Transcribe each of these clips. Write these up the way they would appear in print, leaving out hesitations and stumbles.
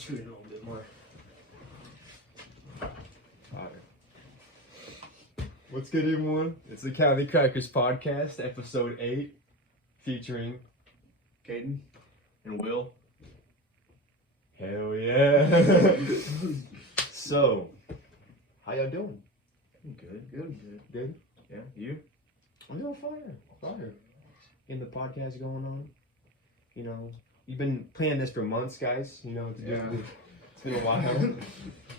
Shooting a little bit more. Alright. What's good, everyone? It's the Cali Crackers Podcast, episode 8, featuring Kaden And Will. Hell yeah. So, how y'all doing? Good. Yeah, you? I'm doing fire. Getting the podcast going on. You know, you've been planning this for months, guys. You know, it's been a while.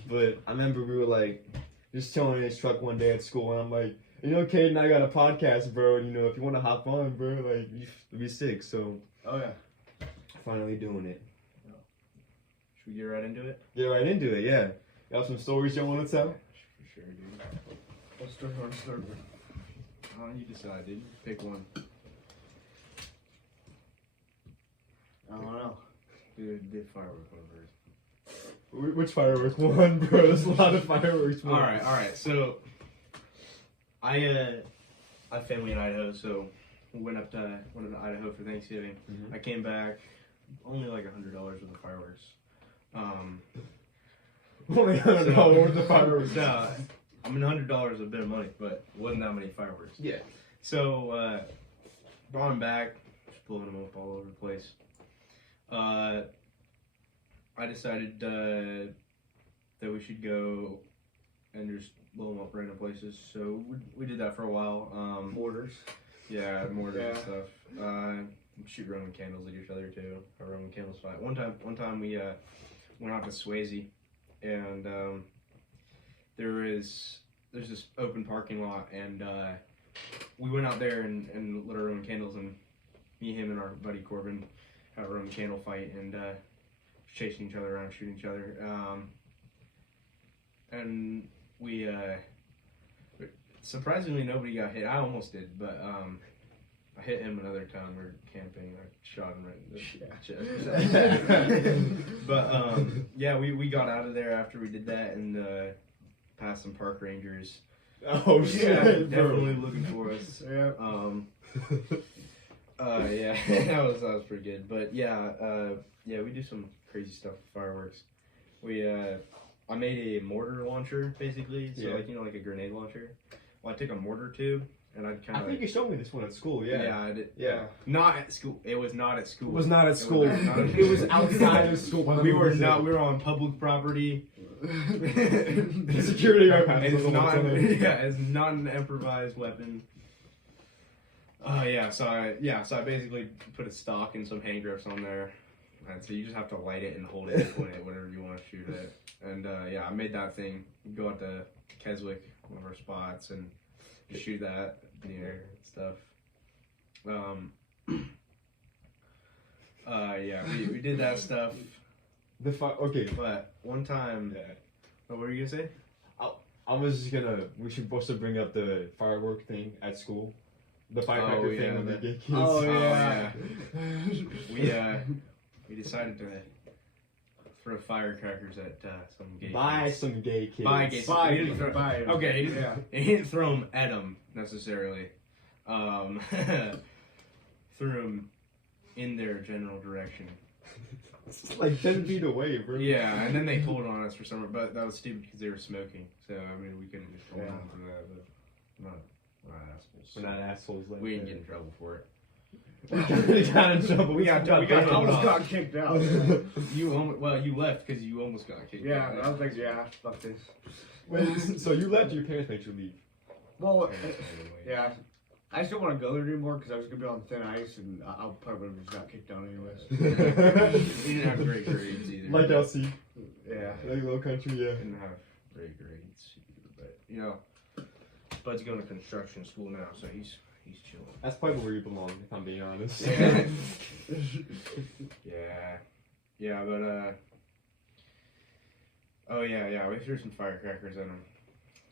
But I remember we were like, just chilling in his truck one day at school, and I'm like, you know, Kaden, I got a podcast, bro. And, you know, if you want to hop on, bro, like, you'd be sick. So, Oh yeah. finally doing it. Should we get right into it? Get right into it, yeah. You have some stories you want to tell? For sure, dude. Let's start with. You decide, dude. Pick one. I don't know. Dude, the firework one first. Which firework one, bro? There's a lot of fireworks. All right. So, I have family in Idaho, so we went up to Idaho for Thanksgiving. Mhm. I came back, only like $100 worth of fireworks. Only $100 worth of fireworks. No, I mean $100 is a bit of money, but it wasn't that many fireworks. Yeah. So, brought them back, just blowing them up all over the place. I decided that we should go and just blow them up random places. So we did that for a while. Mortars. Yeah, mortars and Yeah. stuff. Shoot Roman candles at each other too. A Roman candles fight. One time we went out to Swayze, and there's this open parking lot, and we went out there and lit our Roman candles, and me, him, and our buddy Corbin had a Roman candle fight, and chasing each other around, shooting each other, and we surprisingly nobody got hit. I almost did, but I hit him another time. We were camping. I shot him right in the chest. But yeah, we got out of there after we did that, and passed some park rangers. Oh shit, bro. Definitely looking for us. Yeah. Yeah, that was pretty good. But yeah, we do some crazy stuff with fireworks. I made a mortar launcher, basically. So like a grenade launcher. Well, I took a mortar tube, and I'd kind I of. think you showed me this one at school, yeah. Yeah, I did. Yeah. Not at school. It was not at school. It was not at school. It was outside of school. We were on public property. The security guard passed. It's not an improvised weapon. So I basically put a stock and some hand grips on there, and so you just have to light it and hold it and point it whatever you want to shoot it. And I made that thing. Go out to Keswick, one of our spots, and just shoot that in the air and stuff. We did that stuff. Okay. But one time, what were you gonna say? I was just gonna. We should also bring up the firework thing at school. The firecracker thing with the gay kids. Oh yeah. We decided to throw firecrackers at some gay By kids. some gay kids. By gay By- kids. by- Okay, yeah. he didn't throw them at them necessarily. Threw them in their general direction. It's like 10 feet away, bro. Yeah, and then they pulled on us for some, but that was stupid because they were smoking. So I mean, we couldn't just hold on for that. But we're not assholes. We're not assholes like We that. didn't get in trouble for it. We got in trouble. We got I told almost off. got kicked out. You left because you almost got kicked out. Yeah, I was like, fuck this. Wait, so you left, your parents made you leave? Well, yeah. I still want to go there anymore because I was gonna be on thin ice, and I probably would have just got kicked out anyways. He didn't have great grades either. Like LC. Yeah. Like low country, yeah. Didn't have great grades either, but Bud's going to construction school now, so he's chilling. That's probably where you belong, if I'm being honest. Yeah, but we threw some firecrackers at him.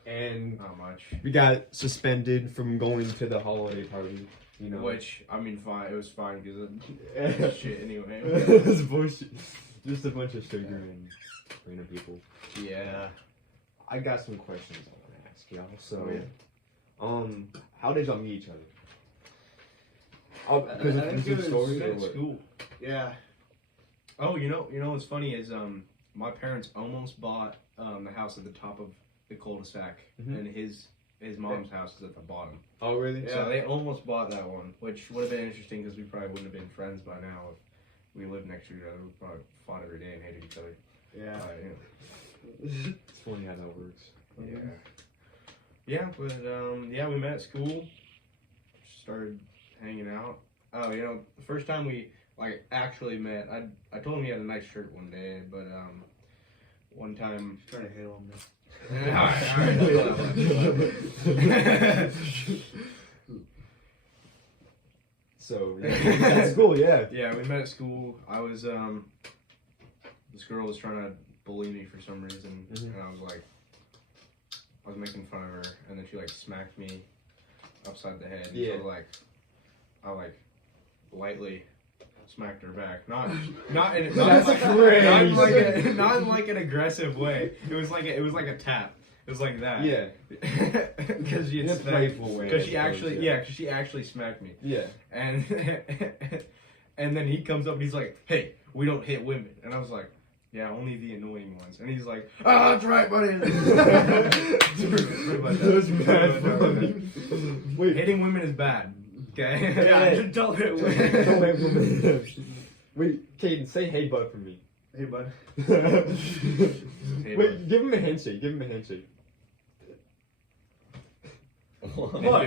And Not much. we got suspended from going to the holiday party, you know. Which, I mean, fine. It was fine because of shit anyway. It was bullshit. Just a bunch of sugar and random people. Yeah. I got some questions I want to ask y'all. So, Oh, yeah. How did y'all meet each other? Because I of think the it story was or At what? school. Yeah. Oh, you know what's funny is my parents almost bought the house at the top of the cul-de-sac, and his mom's house is at the bottom. Oh, really? So they almost bought that one, which would have been interesting because we probably wouldn't have been friends by now if we lived next to each other. We probably fought every day and hated each other. Yeah. It's funny how that works. Yeah. Yeah, but yeah, we met at school. Started hanging out. Oh, you know, the first time we like actually met, I told him he had a nice shirt one day, but one time Trying to hit on me. Alright. So, yeah, that's cool, yeah. Yeah, we met at school. I was this girl was trying to bully me for some reason, and I was making fun of her, and then she like smacked me upside the head. Yeah. So I lightly smacked her back. Not in like an aggressive way. It was like a tap. It was like that. Yeah. Because she In a playful way. Because she actually smacked me. Yeah. And and then he comes up and he's like, "Hey, we don't hit women." And I was like, "Yeah, only the annoying ones." And he's like, "Ah, that's right, buddy." Wait. Hitting women is bad. Okay. Yeah, don't hit women. Don't hit women. Wait, Kaden, say hey bud for me. Hey, bud. Hey, Wait, bud. give him a handshake. Give him a handshake. What?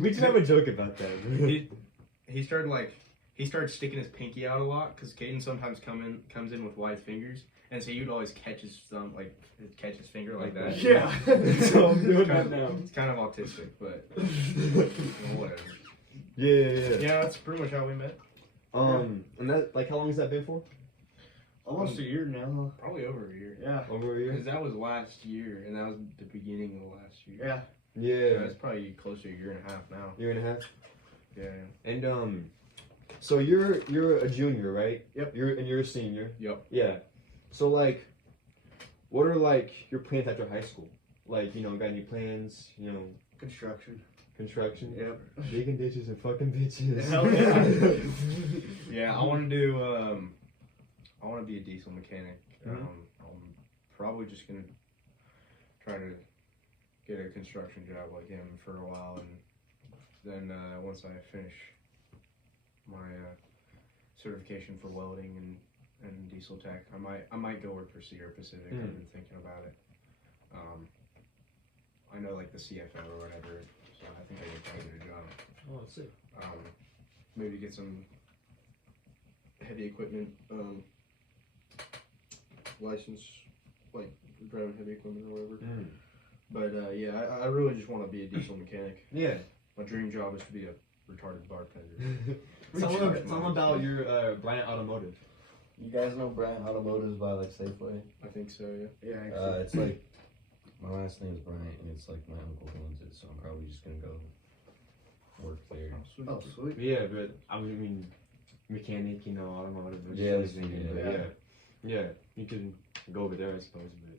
We just have a joke about that. He started sticking his pinky out a lot because Kaden sometimes comes in with wide fingers, and so you'd always catch his thumb, like catch his finger like that. Yeah. So I'm doing that now. It's kind of autistic, but whatever. Yeah. Yeah, that's pretty much how we met. And that, like, how long has that been for? Almost a year now. Probably over a year. Yeah. Over a year. Because that was last year, and that was the beginning of last year. Yeah. Yeah. So it's probably close to a year and a half now. Year and a half. Yeah. And so you're a junior, right? Yep. You're a senior. Yep. Yeah. So like, what are like your plans after high school? Like, you know, got any plans? You know, Construction. construction. Yep. Digging ditches and fucking bitches. Hell yeah. Yeah, I want to do. I want to be a diesel mechanic. Mhm. I'm probably just gonna try to get a construction job like him for a while, and then once I finish my certification for welding and diesel tech, I might go work for Sierra Pacific. I've been thinking about it. I know like the CFO or whatever, so I think I could probably get a job. Oh, let's see. Maybe get some heavy equipment license, like driving heavy equipment or whatever. But yeah, I really just want to be a diesel mechanic. Yeah. My dream job is to be a retarded bartender. Tell them about your Bryant Automotive. You guys know Bryant Automotives by like Safeway? I think so, yeah. Yeah. Actually. It's like my last name is Bryant, and it's like my uncle owns it, so I'm probably just gonna go work there. Oh, sweet. Yeah, but I mean, mechanic, you know, automotive. Yeah, just thinking, yeah. but yeah, you can go over there, I suppose. But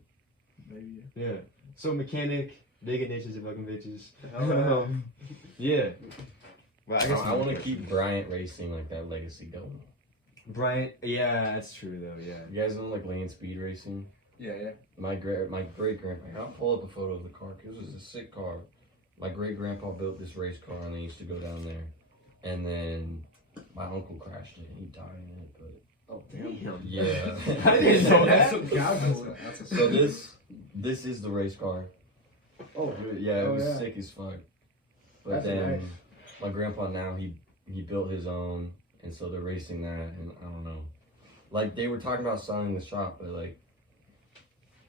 Maybe. yeah, so mechanic, digging ditches and fucking bitches. Hell Yeah. Well, I guess I want to keep Bryant Racing like that legacy going. Bryant. Yeah, that's true though. Yeah. You guys know like land speed racing? Yeah. My great grandpa. I'll pull up a photo of the car because it was a sick car. My great grandpa built this race car, and they used to go down there. And then my uncle crashed it, and he died in it. But Oh, damn. yeah, I didn't know that. So this is the race car. Oh, Yeah, it Oh, was yeah. sick as fuck. But That's then nice. my grandpa now he built his own, and so they're racing that, and I don't know. Like they were talking about selling the shop, but like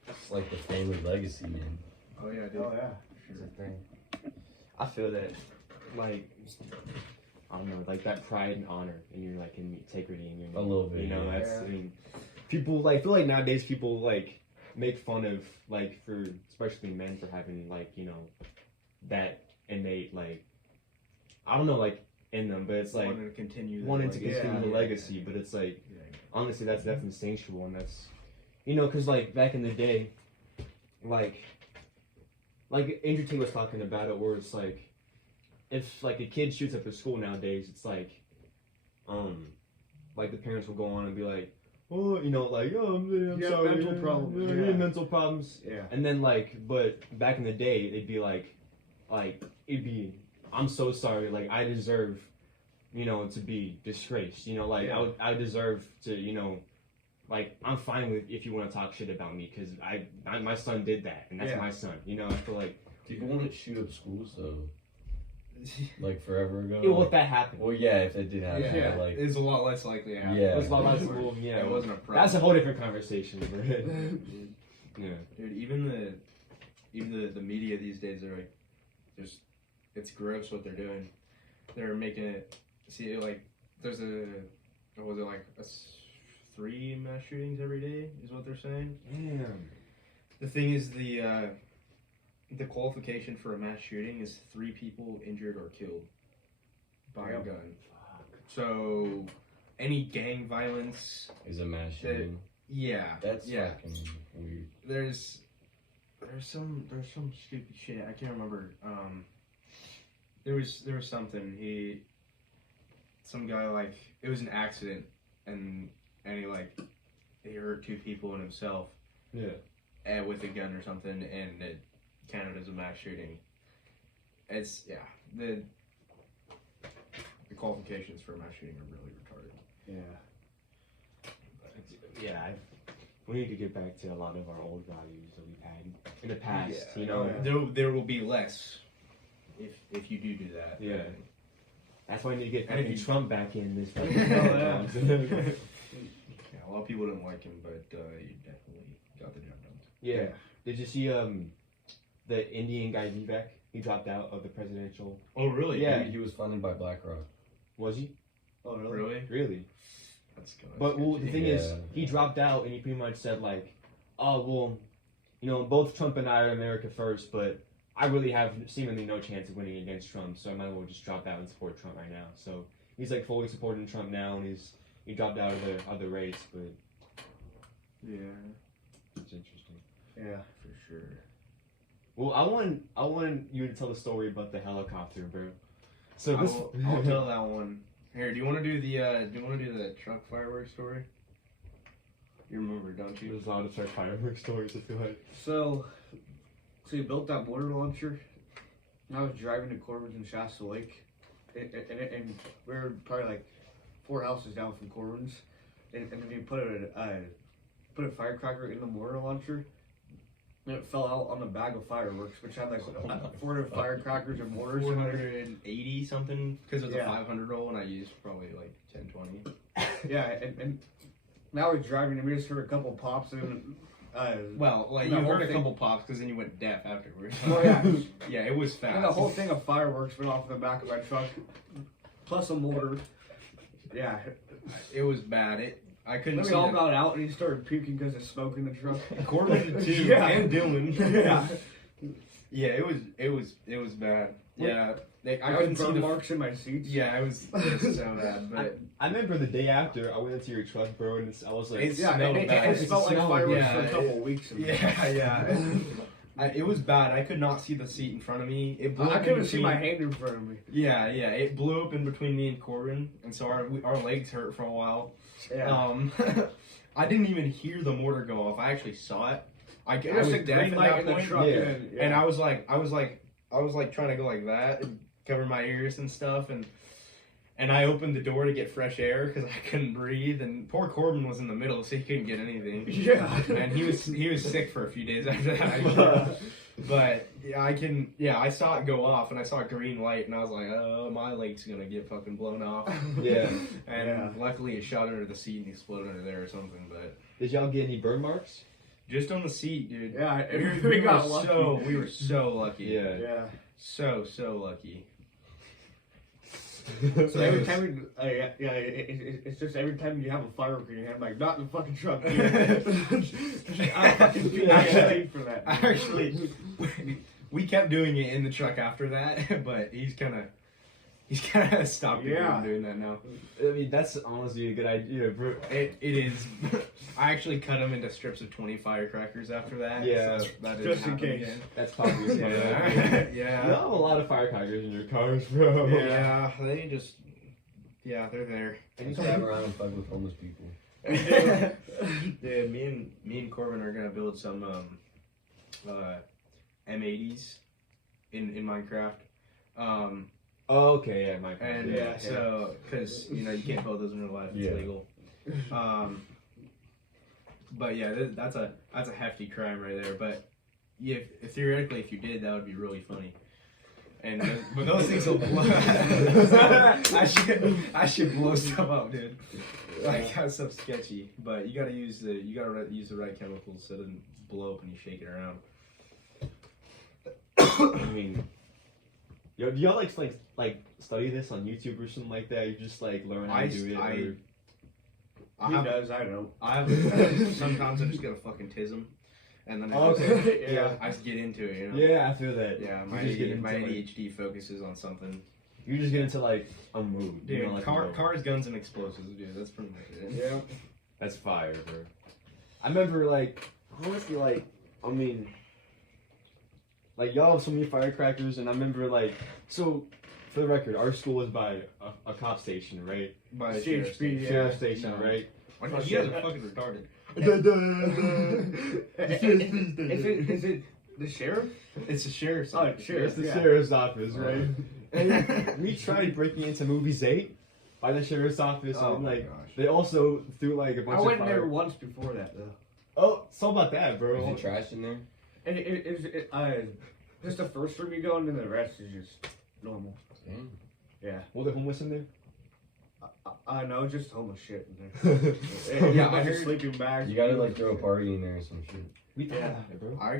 it's like the family legacy, man. Oh yeah, dude. Oh, yeah. It's a thing. I feel that, like, I don't know, like that pride and honor, and you're like in integrity, and you're A little bit, you know, yeah. that's. I mean, people like feel like nowadays people like make fun of like for especially men for having like you know that innate like I don't know like in them, but it's like wanting to continue. the wanting to legacy. continue the Yeah. legacy, but it's like Yeah. honestly that's definitely instinctual, and that's you know because like back in the day, like Andrew Tate was talking about it, where it's like if like a kid shoots up at school nowadays, it's like the parents will go on and be like, oh, you know, like, oh, I'm Yeah, sorry. mental problems, Yeah, yeah. mental problems. Yeah. And then like, but back in the day, it'd be like, it'd be, I'm so sorry. Like I deserve, you know, to be disgraced. You know, like Yeah. I deserve to, you know, like I'm fine with if you want to talk shit about me because my son did that and that's Yeah. my son. You know, I feel like. People want to shoot up schools though, like forever ago. Yeah, well, like, if that happened. well, yeah, if that did happen, Yeah. but, like, It's a lot less likely to happen. Yeah. It was a lot less cool. Yeah, It wasn't a problem. That's a whole different conversation. Yeah. Dude, even the media these days are like, just, it's gross what they're doing. They're making it, see, like, there's what was it, like, 3 mass shootings every day is what they're saying. Damn. The thing is, the qualification for a mass shooting is 3 people injured or killed by a Yep. gun. So, any gang violence, is a mass shooting. yeah, That's yeah. fucking weird. There's some stupid shit. I can't remember. There was something. Some guy, like, it was an accident, and he hurt 2 people and himself. Yeah. With a gun or something, and it counted as a mass shooting. It's the qualifications for a mass shooting are really retarded. Yeah. Yeah. We need to get back to a lot of our old values that we've had in the past. Yeah. You know. Yeah. There will be less if you do that. Yeah. That's why I need to get And if fucking you- Trump back in this. yeah. Yeah, a lot of people didn't like him, but he definitely got the job done. Yeah. Did you see the Indian guy Vivek? He dropped out of the presidential. Oh, really? Yeah. He was funded by BlackRock. Was he? Oh, really? Really? Really? That's good. But well, the thing is, Yeah. he dropped out and he pretty much said like, oh well, you know, both Trump and I are America first, but I really have seemingly no chance of winning against Trump, so I might as well just drop out and support Trump right now. So he's like fully supporting Trump now, and he dropped out of the race, but yeah, it's interesting. Yeah. for sure. Well, I want you to tell the story about the helicopter, bro. So this, I'll tell that one. Here, do you want to do the truck fireworks story? You remember, don't you? There's a lot of truck fireworks stories. I feel like. So you built that mortar launcher. And I was driving to Corbin's in Shasta Lake, and we were probably like 4 houses down from Corbin's, and then you put a firecracker in the mortar launcher, and it fell out on the bag of fireworks, which had like 400 firecrackers and mortars in there. 480 something because it was Yeah. a 500 roll, and I used probably like 10, 20. Yeah, and now we're driving, and we just heard a couple pops, and Well, like The you whole heard a thing- couple pops because then you went deaf afterwards. oh yeah, Yeah, it was fast. and the whole thing of fireworks went off in the back of my truck, plus a mortar. Yeah, It was bad. I couldn't then we see all the- got out, and he started puking because of smoke in the truck. Corbin did too, Yeah. and Dylan. Yeah, Yeah, it was bad. Yeah, I I couldn't was see burn the marks in my seats. Yeah, it was so bad, but I remember the day after I went into your truck, bro, and I was like, It's- Yeah, smelled it bad. smelled like Smelled- fireworks yeah, for a couple weeks. yeah. It was bad. I could not see the seat in front of me. It blew I up in couldn't see between- my hand in front of me. Yeah, it blew up in between me and Corbin, and so our legs hurt for a while. Yeah. I didn't even hear the mortar go off. I actually saw it. I It was was a deaf green at light that in the point, truck, Yeah. and I was like trying to go like that and cover my ears and stuff, and I opened the door to get fresh air because I couldn't breathe, and poor Corbin was in the middle, so he couldn't get anything. Yeah. And he was sick for a few days after that. But I saw it go off, and I saw a green light, and I was like, oh, my leg's gonna get fucking blown off. yeah. Yeah. And luckily it shot under the seat and exploded under there or something, but Did y'all get any burn marks? just on the seat, dude. Yeah, We got were lucky. we were so lucky. Yeah. Yeah. So lucky. So every time it's just every time you have a firework in your hand, I'm like, not in the fucking truck. I fucking paid for that. Actually, we kept doing it in the truck after that, but he's kind of stopped Yeah. doing that now. I mean, that's honestly a good idea, bro. It is. I actually cut them into strips of 20 firecrackers after that. Yeah. so that didn't Just in happen case. again. That's probably a smart idea. Yeah, You yeah, have a lot of firecrackers in your cars, bro. yeah. They just, they're there. And you Drive around and fuck with homeless people. Yeah, me and Corbin are gonna build some M80s in Minecraft. Oh, okay, yeah, my And Yeah. so because you can't build those in real life, it's Yeah. illegal. But yeah, that's a hefty crime right there. But theoretically, if you did, that would be really funny. And but those things will blow. I should blow stuff up, dude. Like that's stuff sketchy. But you gotta use the right chemicals so it doesn't blow up when you shake it around. I mean, do y'all like study this on YouTube or something like that? You just like learn how to do it. I He have, does, I know. I have sometimes I just get a fucking tism, and then I Okay. Yeah. I just get into it, Yeah, I feel that. Yeah, You my just get into, like- ADHD focuses on something. You just get into like a mood. Dude, you know, like, cars, guns, and explosives, dude. That's pretty much it. Yeah. That's fire, bro. I remember like honestly I mean like y'all have so many firecrackers, and I remember like so. For the record, our school was by a cop station, right? By a CHP, yeah. Sheriff station, No. right? You guys are fucking retarded. Is it the sheriff? It's the sheriff's. Oh, sheriff. It's the Yeah. sheriff's office, right? And we tried breaking into Movies 8 by the sheriff's office, Oh and my like gosh. they also threw like a bunch I of went fire. there once before that though. Oh, so about that, bro. Is it trash in there? And just the first room you go, and then the rest is just normal. Dang. Yeah. Were there homeless in there? I know, just homeless shit in Yeah, there. Yeah, I I heard- heard sleeping bags. You gotta like throw a party in there or some shit. We thought Yeah. about it, bro. I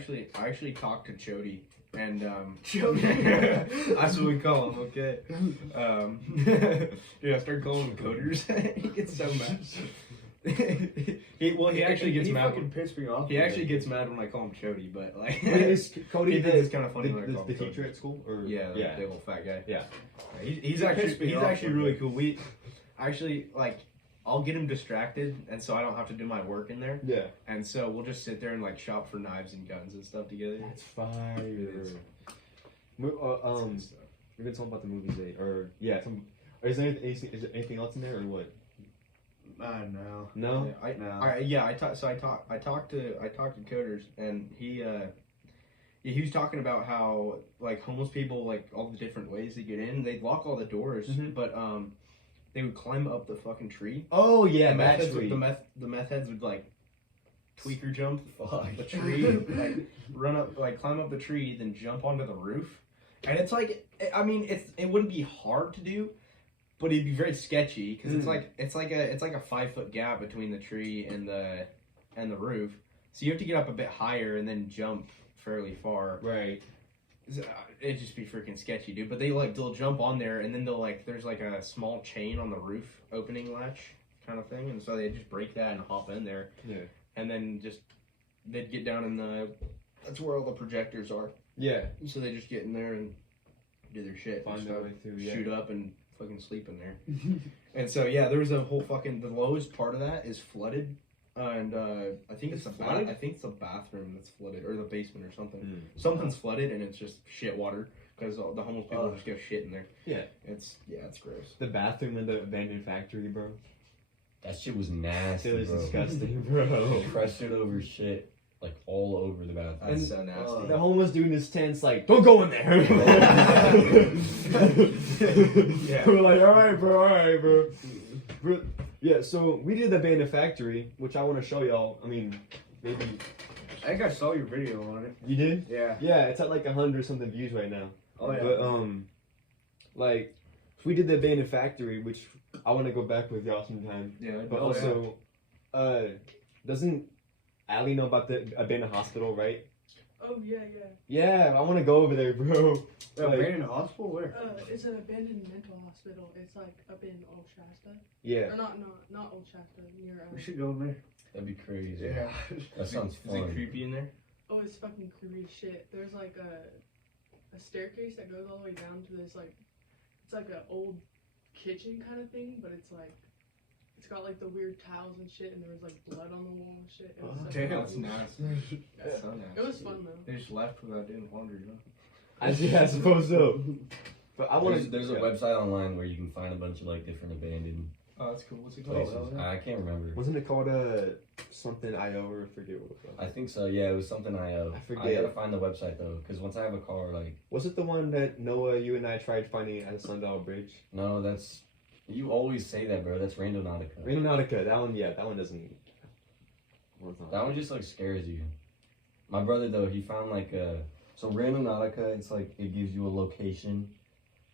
actually talked to Chody, and Chody. that's what we call him. Okay. Dude, I started calling him coders. He gets so mad. he actually gets he mad. fucking pissed me off. He actually gets mad when I call him Chody, but like. Wait, is Cody He the, thinks it's kind of funny when I call the him Cody. teacher at school? Or Yeah, the yeah. little fat guy. Yeah. He's He pissed me off actually one really day. cool. We actually like I'll get him distracted, and so I don't have to do my work in there. Yeah. And so we'll just sit there and like shop for knives and guns and stuff together. That's fire. is. We've been talking about the movies, or yeah. Is there anything else in there, or what? No. No. I talked to coders, and he was talking about how like homeless people, like all the different ways they get in. They'd lock all the doors, Mhm. but they would climb up the fucking tree. Oh yeah, the meth that's heads, sweet. the meth heads would like tweaker jump Fuck. the tree, like run up, like climb up the tree, then jump onto the roof. And it's like, I mean, it wouldn't be hard to do, but it'd be very sketchy because it's like a 5 foot gap between the tree and the roof. So you have to get up a bit higher and then jump fairly far. Right. It'd just be freaking sketchy, dude. But they'll jump on there, and then there's like a small chain on the roof opening latch kind of thing, and so they just break that and hop in there. Yeah. And then they'd get down in that's where all the projectors are. Yeah. So they just get in there and do their shit. Find and their stuff, way through. Yeah. shoot up and fucking sleep in there. And so yeah, there was a whole fucking the lowest part of that is flooded. And I think it's flooded? I think it's the bathroom that's flooded, or the basement or something. Mm. Something's flooded, and it's just shit water because the homeless people just go shit in there. Yeah. It's gross. The bathroom in the abandoned factory, bro. That shit was nasty, It was bro. disgusting, bro. Crushed it over shit, like all over the bathroom. That's so nasty. The homeless dude in his tent's like, don't go in there. Yeah. We're like, all right, bro. Yeah, so we did the abandoned factory, which I want to show y'all. I mean, maybe I think I saw your video on it. you did. Yeah. Yeah, it's at like 100 something views right now. Oh yeah. But like, we did the abandoned factory, which I want to go back with y'all sometime. Yeah. But Oh, also, doesn't Allie know about the abandoned hospital, right? Oh yeah. Yeah, I want to go over there, bro. The like- abandoned hospital? Where? It's an abandoned mental hospital. It's like up in Old Shasta. Yeah. Or not Old Shasta. Near. We should go in there. That'd be crazy. Yeah. That sounds Is it fun. creepy in there? Oh, it's fucking creepy as shit. There's like a staircase that goes all the way down to this like, it's like an old kitchen kind of thing, but it's like, it's got like the weird tiles and shit, and there was like blood on the wall and shit. It was so Damn. That's nasty. That's so nasty. It was fun though. They just left without doing laundry, huh? I suppose so. But I want There's a website online where you can find a bunch of like different abandoned Oh, that's cool. What's it places. called? I can't remember. Wasn't it called something IO or I forget what it was? I think so. Yeah, it was something I forget. I gotta find the website though, because once I have a car, like. Was it the one that Noah, you and I tried finding at the Sundial Bridge? No, that's. You always say that, bro. That's Randonautica. Randonautica. That one, yeah, that one doesn't. That one just like scares you. My brother though, he found like so Randonautica. It's like it gives you a location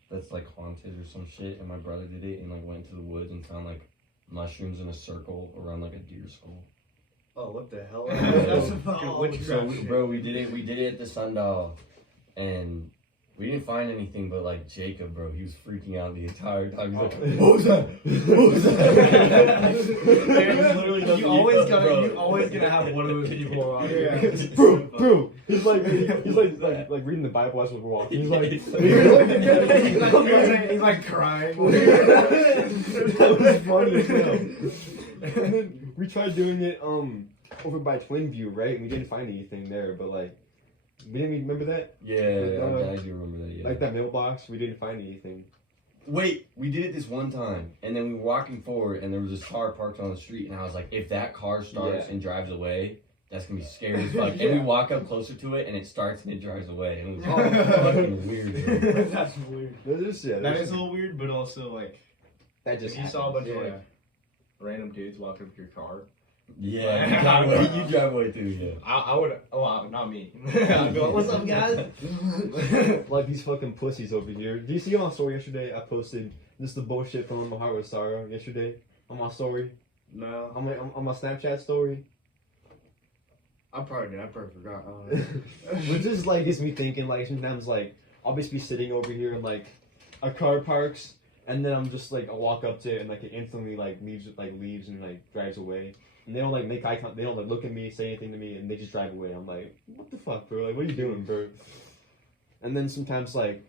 that's like haunted or some shit. And my brother did it and like went to the woods and found like mushrooms in a circle around like a deer skull. Oh, what the hell? That's a fucking witchcraft So, shit. bro, we did it at the Sundial, and we didn't find anything. But like Jacob, bro, he was freaking out the entire time. He's like, "What was that? What was that?" You always gonna have one of those people around here. Bro. He's like reading the Bible as we're walking. He's like, he's like crying. that was funny as hell. And then we tried doing it over by Twin View, right? And we didn't find anything there, but like, we didn't remember that. Yeah, I'm glad you remember that. Yeah. Like that mailbox, we didn't find anything. Wait, we did it this one time, and then we were walking forward, and there was this car parked on the street, and I was like, if that car starts and drives away, that's gonna be scary as fuck. And we walk up closer to it, and it starts and it drives away, and it was fucking weird. Bro. That's weird. That is a little weird, but also like, that just if you saw a bunch of like random dudes walking up to your car. Yeah, you drive away too. Yeah, I would. Oh, not me. I'd go, what's up, guys? Like these fucking pussies over here. Do you see on my story yesterday? I posted this the bullshit from my heart with sorrow yesterday on my story. No. On my Snapchat story. I probably forgot. Which just like gets me thinking. Like sometimes like I'll just be sitting over here and like a car parks, and then I'm just like I walk up to it and like it instantly like leaves and like drives away. And they don't like make eye contact. They don't like look at me, say anything to me, and they just drive away. I'm like, what the fuck, bro? Like, what are you doing, bro? And then sometimes like,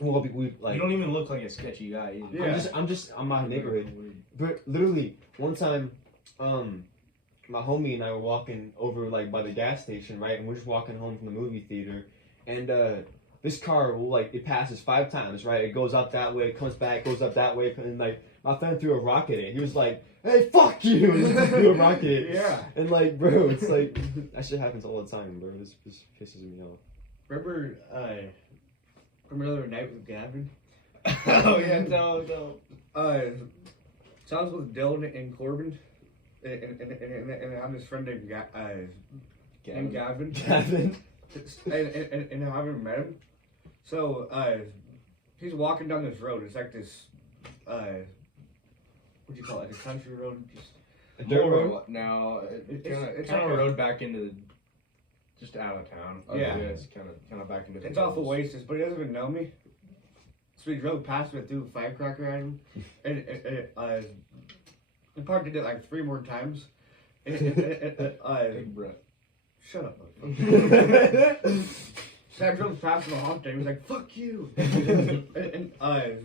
well, we like. You don't even look like a sketchy guy either. Yeah. I'm just on my neighborhood. But literally, one time, my homie and I were walking over like by the gas station, right? And we're just walking home from the movie theater, and this car will like it passes 5 times, right? It goes up that way, comes back, goes up that way, and like my friend threw a rock at it. He was like, "Hey, fuck you!" And he threw a rock at it. Yeah. And like, bro, it's like that shit happens all the time, bro. This pisses me off. Remember the other night with Gavin? Oh yeah, no. So I was with Dylan and Corbin, and I'm his friend named Gavin. Gavin. And I haven't met him. So he's walking down this road. It's like this what do you call it? Like a country road, just A dirt road. No, it's It's kind of like a road back into just out of town. Yeah. It's kind of back into. It's off Oasis, but he doesn't even know me. So he drove past me, threw a firecracker at him, and he probably did it like 3 more times. Big breath. Shut up. So I drove past him a honk, and he was like, "Fuck you!" and I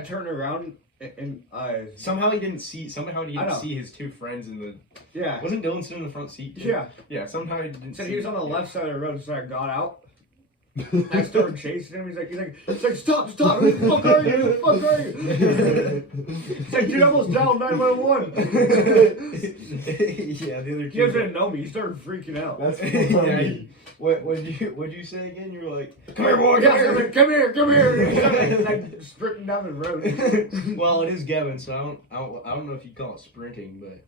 turned around and Somehow he didn't see his 2 friends in the. yeah. Wasn't Dylan sitting in the front seat? Too? Yeah. Yeah. Somehow he didn't. So see he was on the left side of the road, so I got out. I started chasing him. He's like, stop! Who the fuck are you? Who the fuck are you? He's like, dude, I almost dialed 911. Yeah, the other He doesn't know me. He started freaking out. That's Yeah, funny. what'd you say again? You were like, come here, boy, Yeah, I was like, come here. He started like sprinting down the road. Well, it is Gavin, so I don't know if you call it sprinting, but.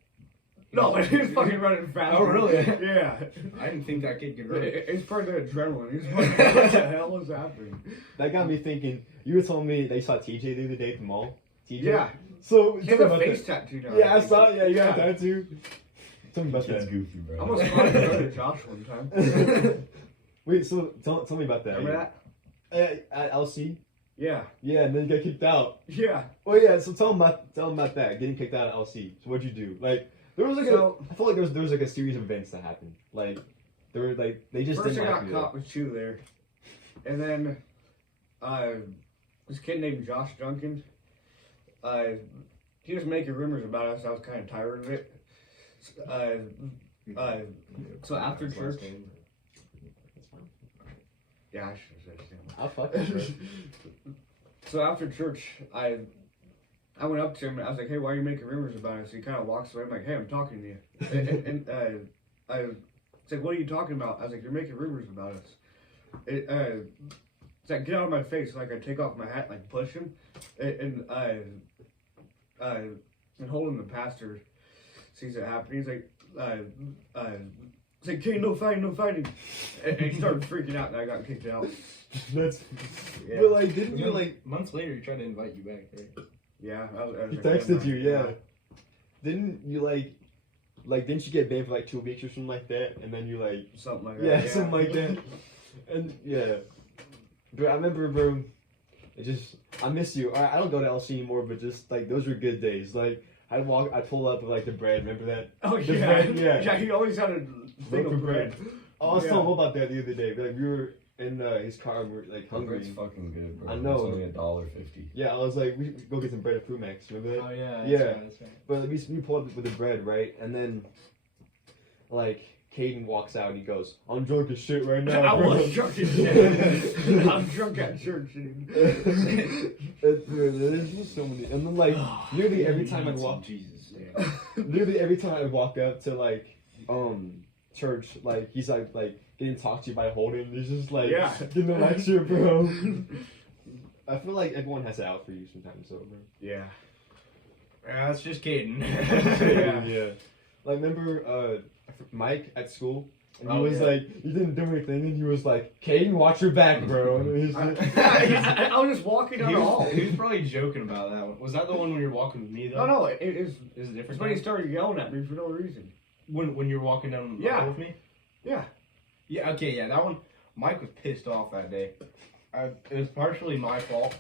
No, he was fucking running fast. Oh, really? Yeah. I didn't think that kid could run. It's part of the adrenaline. He's like, what the hell is happening? That got me thinking. You were telling me they saw TJ the other day at the mall. TJ. Yeah. So He tell has me a about face that. tattoo now. Yeah, I saw it. Yeah, you got Yeah. a tattoo. Tell me about Kid's that. goofy, bro. I almost fought his brother Josh one time. Wait, so tell me about that. Remember that? At LC. Yeah. Yeah, and then you got kicked out. Yeah. Oh yeah, so tell them about that. Getting kicked out of LC. So what'd you do? Like there was like I felt like there was like a series of events that happened. Like they were like they just First I didn't got like caught with Chew there. And then this kid named Josh Duncan, he was making rumors about us. I was kind of tired of it. So after church, yeah, I should have said his name. I'll fuck you, bro. So after church, I went up to him and I was like, "Hey, why are you making rumors about us?" He kind of walks away. I'm like, "Hey, I'm talking to you." I was like, "What are you talking about?" I was like, "You're making rumors about us." It's like, "Get out of my face!" Like I take off my hat, like push him, and holding the pastor sees it happen. He's like, it's like, "Okay, no fighting, no fighting," and he started freaking out, and I got kicked out. That's. Yeah. But like, didn't you like? Months later, he tried to invite you back, right? Yeah, I was He like, texted you, yeah. Didn't you like? Didn't you get banned for like 2 weeks or something like that? And then you like. something like that. Yeah, something like that. And yeah, but I remember, bro. It just I miss you. I don't go to LC anymore, but just like those were good days. Like I'd pull up with like the bread. Remember that? Oh The yeah, bread, yeah. yeah. He always had a thing Loaf of of bread. I was Yeah. telling him about that the other day. Like we were in his car, and we were like Hungry. It's hungry. fucking good, bro. I know. It's only $1.50. Yeah, I was like, we should go get some bread at Food Max. Remember that? Oh yeah. Yeah. That's right. But we pulled up with the bread, right? And then, like, Kaden walks out and he goes, "I'm drunk as shit right now." I bro." was drunk as shit. I'm drunk at church, dude. There's just so many. And then, like, nearly every time I'd walk, Jesus, dude. nearly every time I walk up to, like, church, like, he's like getting talked to by Holden. He's just like, Yeah. getting a lecture, bro. I feel like everyone has it out for you sometimes, so, bro. Yeah. Yeah, that's just Kaden. Yeah. Like, remember Mike at school? And he Oh, was yeah. like, you didn't do anything, and he was like, Kaden, watch your back, bro. And he's like, I was just walking down He the hall. was probably joking about that one. Was that the one when you were walking with me though? No, it is. Is it It's different? when he time? started yelling at me for no reason. When you were walking down the Yeah. hall with me? Yeah. Yeah, okay, yeah, that one. Mike was pissed off that day. It was partially my fault.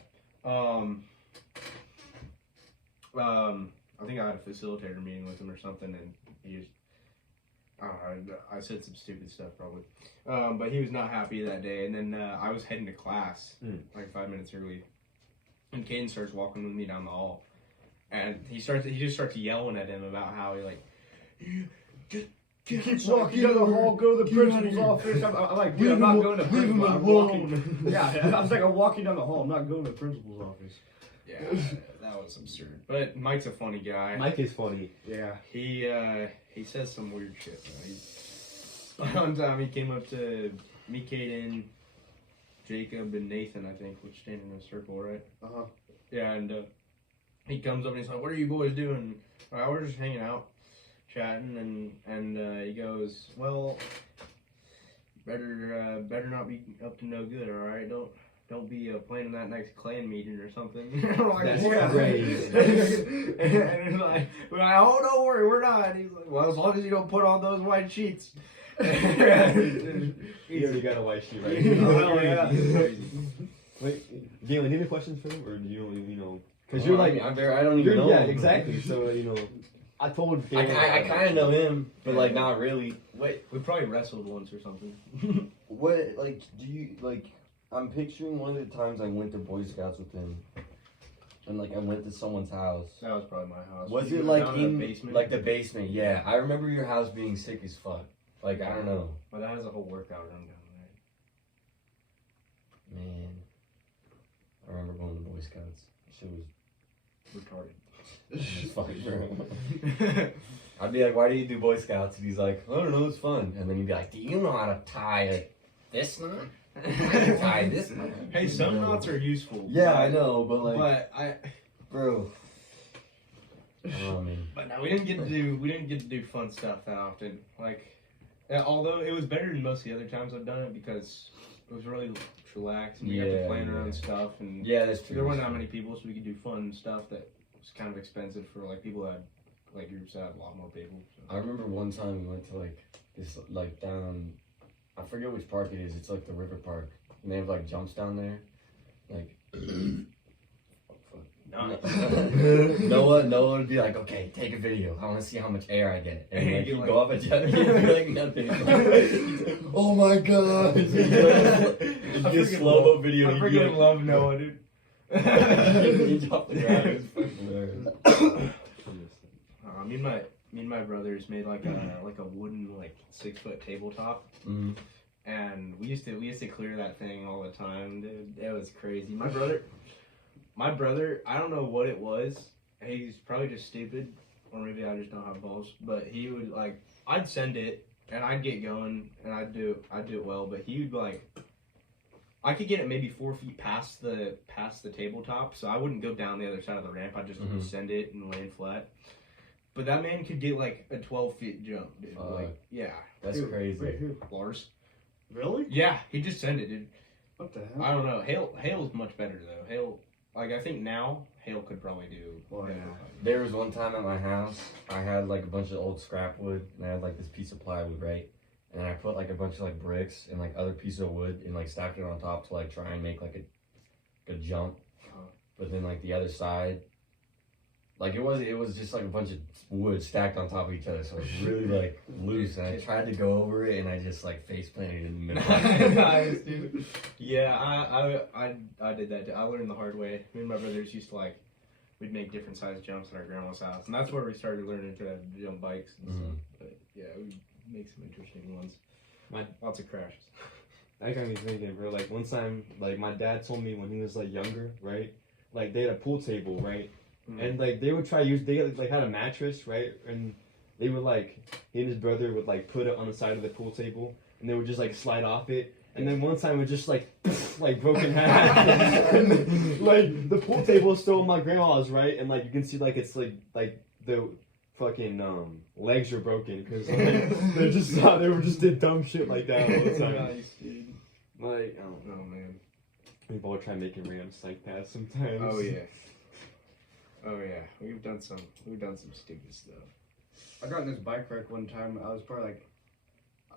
I think I had a facilitator meeting with him or something, and he just, I don't know, I said some stupid stuff probably. But he was not happy that day, and then I was heading to class like 5 minutes early, and Kaden starts walking with me down the hall, and he just starts yelling at him about how he like, Keep walking down the hall, go to the principal's office. I'm like, dude, I'm not going to the principal. I'm walking. Yeah, I was like, I'm walking down the hall. I'm not going to the principal's office. Yeah, that was absurd. But Mike's a funny guy. Mike is funny. Yeah. He says some weird shit. One time he came up to me, Kaden, Jacob, and Nathan, I think, which stand in a circle, right? Uh-huh. Yeah, and he comes up and he's like, "What are you boys doing?" We're just hanging out, chatting, and he goes, "Well, better not be up to no good, all right? Don't be playing that next clan meeting or something." I'm like, That's "What?" crazy. And he's like, "Oh, don't worry, we're not." And he's like, "Well, as long as you don't put on those white sheets." He already got a white sheet, right? Oh, hell yeah. Wait, Galen, any questions for him, or do you don't, you know? Because Well, you're like, I don't even know. yeah, him. exactly. So you know, I told Galen. I kind of know him, but like not really. Wait, we probably wrestled once or something. What like do you like? I'm picturing one of the times I went to Boy Scouts with him, and like I went to someone's house. That was probably my house. Was You it were like down in the basement? like the basement? Yeah, I remember your house being sick as fuck. Like I don't know, Well, that has a whole workout room down man. I remember going to Boy Scouts. Shit was there. fucking bro. Retarded. I'd be like, "Why do you do Boy Scouts?" And he's like, "I don't know, it's fun." And then he'd be like, "Do you know how to tie this knot? I can tie this knot." Hey, some knots are useful. Yeah, I know, but like, But bro. Oh man. But no, we didn't get to do fun stuff that often. Like, although it was better than most of the other times I've done it because it was really relaxed and we got to plan our own stuff and Yeah, that's true. there weren't that many people, so we could do fun stuff that was kind of expensive for like people that had like groups that had a lot more people. So. I remember one time we went to like this like down, I forget which park it is. It's like the river park, and they have like jumps down there, like. Noah would be like, "Okay, take a video. I want to see how much air I get." And like, he'd go up a jet, he'd be like nothing. Oh my god! It'd be a slow-mo video. I He'd be freaking like, love Noah, dude. he'd drop the ground. It was fucking hilarious. Me and my brothers made like a wooden like 6-foot tabletop, Mhm. and we used to clear that thing all the time, dude. It was crazy. My brother, I don't know what it was, he's probably just stupid, or maybe I just don't have balls. But he would like, I'd send it and I'd get going and I'd do it well. But he would like, I could get it maybe 4 feet past the tabletop, so I wouldn't go down the other side of the ramp. I'd just send it and land flat. But that man could get like a 12-foot jump, dude. Like, yeah, That's crazy. Wait, who? Lars. Really? Yeah, he just sent it, dude. What the hell? I don't know. Hale's much better though. Hale, like I think now Hale could probably do. Well, better. yeah. There was one time at my house, I had like a bunch of old scrap wood, and I had like this piece of plywood, right? And I put like a bunch of like bricks and like other pieces of wood and like stacked it on top to like try and make like a jump. But then like the other side, like it was just like a bunch of wood stacked on top of each other, so it was really like loose. And I tried to go over it, and I just like face planted in the middle. Nice, dude. Yeah, I did that. I learned the hard way. Me and my brothers used to like, we'd make different sized jumps at our grandma's house, and that's where we started learning to jump bikes and stuff. But yeah, we make some interesting ones. Lots of crashes. That got me thinking, bro. Like one time, like my dad told me when he was like younger, right? Like they had a pool table, right? And like they would they like had a mattress, right? And they would like, he and his brother would like put it on the side of the pool table, and they would just like slide off it. And then one time it just like broke in half. And, like the pool table is still in my grandma's, right? And like you can see like it's like the fucking legs are broken because like, they were just did dumb shit like that all the time. Nice, dude. Like I don't know. Oh man. We've all tried making ramps like that sometimes. Oh yeah. Oh yeah. We've done some stupid stuff. I got in this bike wreck one time. I was probably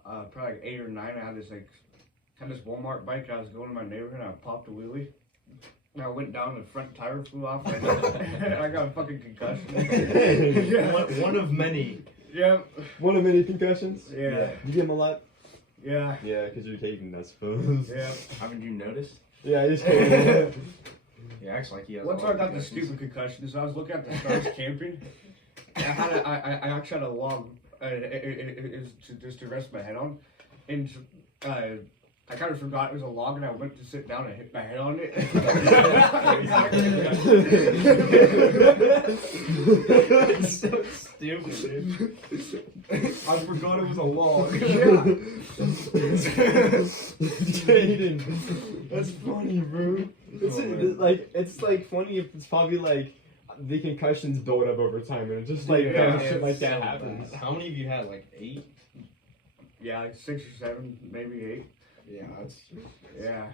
like 8 or 9. I had this Walmart bike. I was going to my neighborhood. And I popped a wheelie. And I went down. The front tire flew off. And I got a fucking concussion. Yeah. One of many. Yeah. One of many concussions. Yeah. You get them a lot. Yeah. Yeah, because you're taking, I suppose. Yeah. Haven't you noticed? Yeah, I just kidding. Yeah, actually, like he has. Once I got the stupid concussion, so I was looking at the stars camping. I actually had a log. It was just to rest my head on, and I kind of forgot it was a log, and I went to sit down and hit my head on it. It's so stupid, dude. I forgot it was a log. Jaden, that's funny, bro. It's like funny if it's probably like the concussions build up over time, and it's just like dumb shit like that happens. How many of you had? Like 8? Yeah, like 6 or 7, maybe 8. Yeah, that's. Yeah.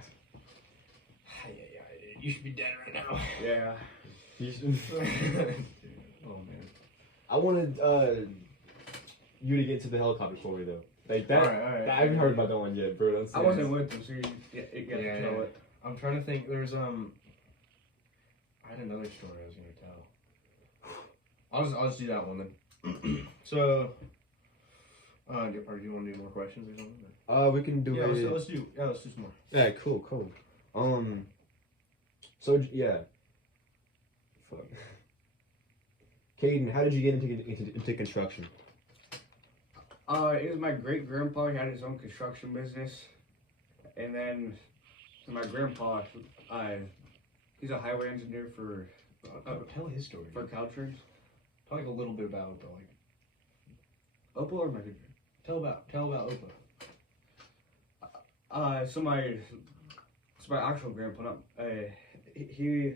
You should be dead right now. Yeah. Oh man. I wanted you to get into the helicopter story though. Like that. All right. I haven't heard about that one yet, bro. I wasn't with them, so you got to tell Yeah. it. I'm trying to think. There's I had another story I was gonna tell. I'll just do that one then. So. Do you want to do more questions or something? We can do it. Let's do some more. Yeah, cool. So yeah. Fuck. Kaden, how did you get into construction? It was my great grandpa. He had his own construction business, and then my grandpa, he's a highway engineer for. Tell his story. For Caltrans. Talk a little bit about like. Opal or my good. Tell about Opa. So my actual grandpa, he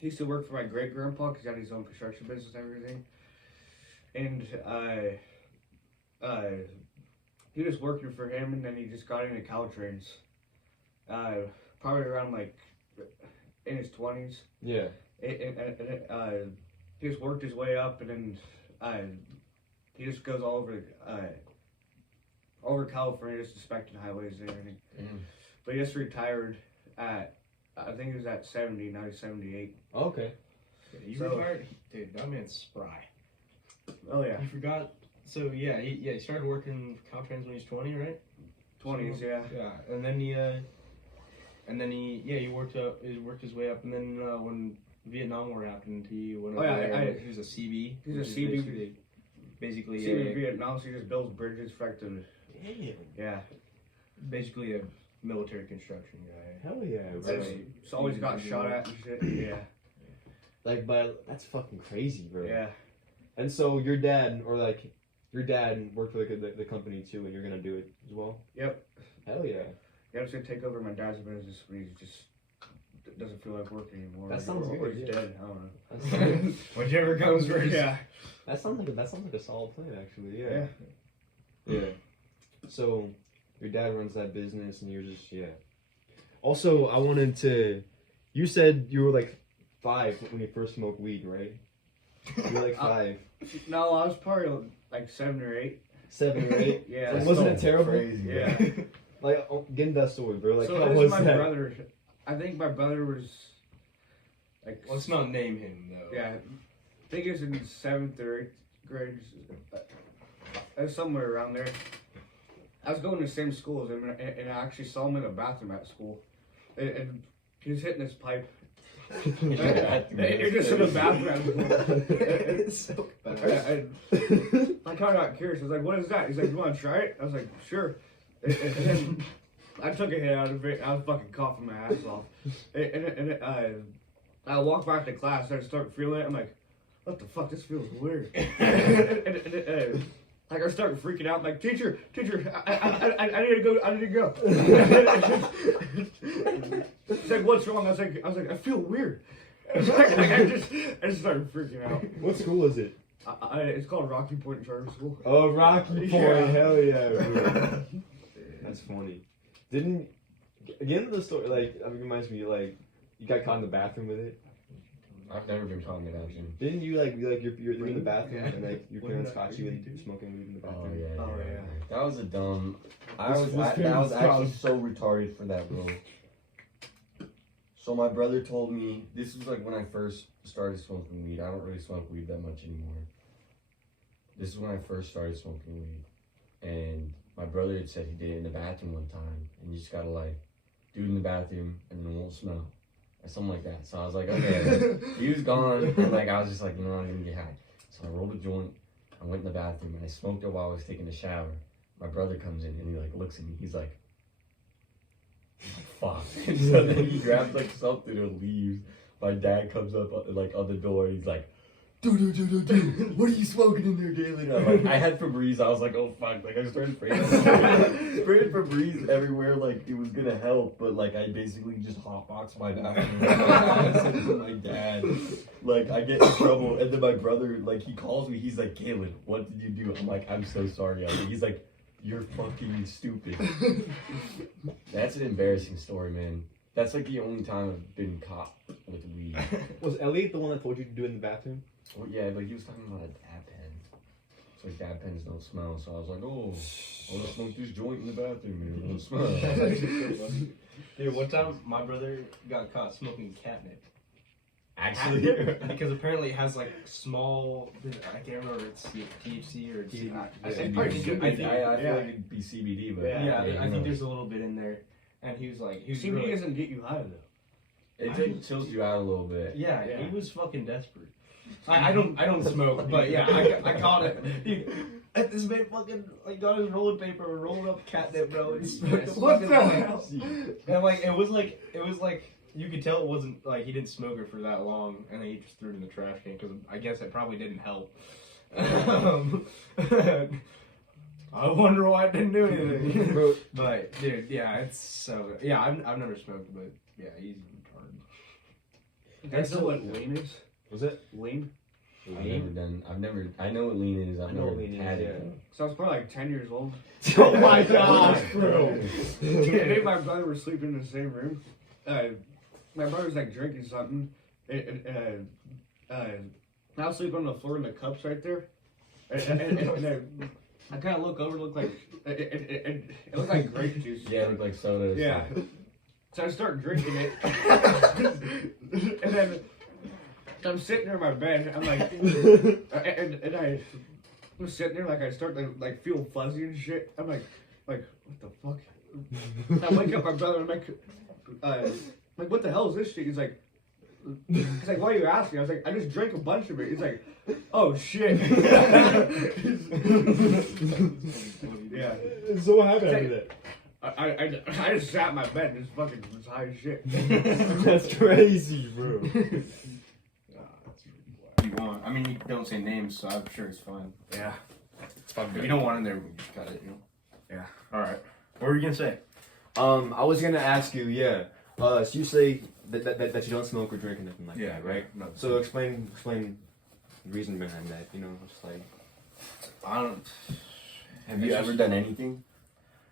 used to work for my great grandpa because he had his own construction business and everything, and he was working for him, and then he just got into Caltrans, probably around like in his 20s. Yeah. And he just worked his way up, and then he just goes all over California, just inspecting highways and everything. But he just retired at, I think he was at 70, now he's 78. Okay. You retired? Dude, that man's spry. Oh yeah. You forgot. So yeah, he started working for Caltrans when he was 20, right? 20s, yeah. Yeah, and then he worked his way up, and then when Vietnam War happened, he went over there. He was a CB. He's a CB. Basically, CB Vietnam, so he just builds bridges, yeah. Basically a military construction guy. Hell yeah. He's always got shot at and shit. Yeah. Like, but that's fucking crazy, bro. Yeah. And so your dad worked for the company too, and you're gonna do it as well. Yep. Hell yeah. Yeah, I'm just gonna take over my dad's business when he just doesn't feel like working anymore. That sounds or good, he's yeah. dead. I don't know. Whichever comes first. Yeah. That sounds like a solid plan, actually. Yeah. Yeah. So your dad runs that business, and you're just Also, I wanted to. You said you were like 5 when you first smoked weed, right? You were like 5, No, I was probably like 7 or 8. 7 or 8. Yeah. Like, wasn't it terrible? Crazy, Yeah. Like, get into that story, bro. Like, So how this was is my that? brother. I think my brother was like. Let's not name him though. Yeah. I think he was in 7th or 8th grade. It was somewhere around there. I was going to the same school as him, and I actually saw him in the bathroom at school. And he was hitting his pipe. You're just in the bathroom. So bad. I kind of got curious. I was like, "What is that?" He's like, "You want to try it?" I was like, "Sure." And then I took a hit out of it. I was fucking coughing my ass off. And I walked back to class. And I started feeling it. I'm like, "What the fuck? This feels weird." Like I started freaking out. I'm like, teacher, I need to go. I need to go. It's like, what's wrong? I was like, I feel weird. I just started freaking out. What school is it? It's called Rocky Point Charter School. Oh, Rocky Point. Yeah. Hell yeah, bro. That's funny. Didn't get into the story? Like, it reminds me, like, you got caught in the bathroom with it. I've never been caught in the bathroom. Didn't you like you're in the bathroom and like your parents caught you in smoking weed in the Oh bathroom? yeah, Oh, yeah. yeah. That was a dumb. I This- was this that famous was actually problem. so retarded for that, bro. So my brother told me this was like when I first started smoking weed. I don't really smoke weed that much anymore. This is when I first started smoking weed, and my brother had said he did it in the bathroom one time, and you just gotta like do it in the bathroom and it won't smell. Or something like that. So I was like, okay. He was gone, and like I was just like, you know, I'm gonna get high. So I rolled a joint. I went in the bathroom and I smoked it while I was taking a shower. My brother comes in and he like looks at me. He's like, fuck. And so then he grabs like something and leaves. My dad comes up like on the door and he's like, dude, what are you smoking in there, Galen? Like, I had Febreze. I was like, oh fuck. Like I started spraying Febreze everywhere. Like it was gonna help, but like I basically just hotboxed my bathroom. To my dad. Like I get in trouble, and then my brother, like he calls me. He's like, Galen, what did you do? I'm like, I'm so sorry. He's like, you're fucking stupid. That's an embarrassing story, man. That's like the only time I've been caught with weed. Was Elliot the one that told you to do it in the bathroom? Well, yeah, but he was talking about a dab pen. It's like dab pens don't smell, so I was like, oh, I want to smoke this joint in the bathroom and it won't smell. Dude, one time my brother got caught smoking catnip. Actually, Because apparently it has like small, I can't remember if it's THC or CBD. I think probably I CBD. feel Yeah. like it'd be CBD, but Yeah. Yeah, I who think knows? there's a little bit in there. And he was like, CBD really, doesn't get you high though. It chills you out a little bit. yeah, Yeah. he was fucking desperate. I don't smoke, but yeah, I caught it. Dude, this man fucking like got his rolling paper and rolled up catnip, bro, and smoked the What fucking the thing. hell? And like it was like you could tell it wasn't like he didn't smoke it for that long, and then he just threw it in the trash can because I guess it probably didn't help. I wonder why it didn't do anything. Bro, But dude, yeah, it's so yeah. I've never smoked, but yeah, he's retarded. You guys know what lean is? was it? Lean? I know what lean is. I've I know never what lean is, had yeah. it. So I was probably like 10 years old. Oh my gosh, bro. Me and my brother were sleeping in the same room. My brother was like drinking something. And I was sleeping on the floor in the cups right there. And I kind of look over, look like it looked like grape juice. Yeah, it looked like soda. Or Yeah. something. So I start drinking it, and then I'm sitting there in my bed. I'm like, and I'm sitting there like I start to like feel fuzzy and shit. I'm like what the fuck? I wake up my brother. I'm like, what the hell is this shit? He's like, why are you asking? I was like, I just drank a bunch of it. He's like, oh shit. Yeah. So what happened after that? I just sat in my bed and just fucking was high as shit. That's crazy, bro. you want. I mean, you don't say names, so I'm sure it's fine. Yeah. If you don't want it there, we just cut it. You know? Yeah. All right. What were you gonna say? I was gonna ask you, so you say that you don't smoke or drink or nothing like Yeah, that, right? No. So explain the reason behind that. You know, just like. I don't. Have you ever done anything?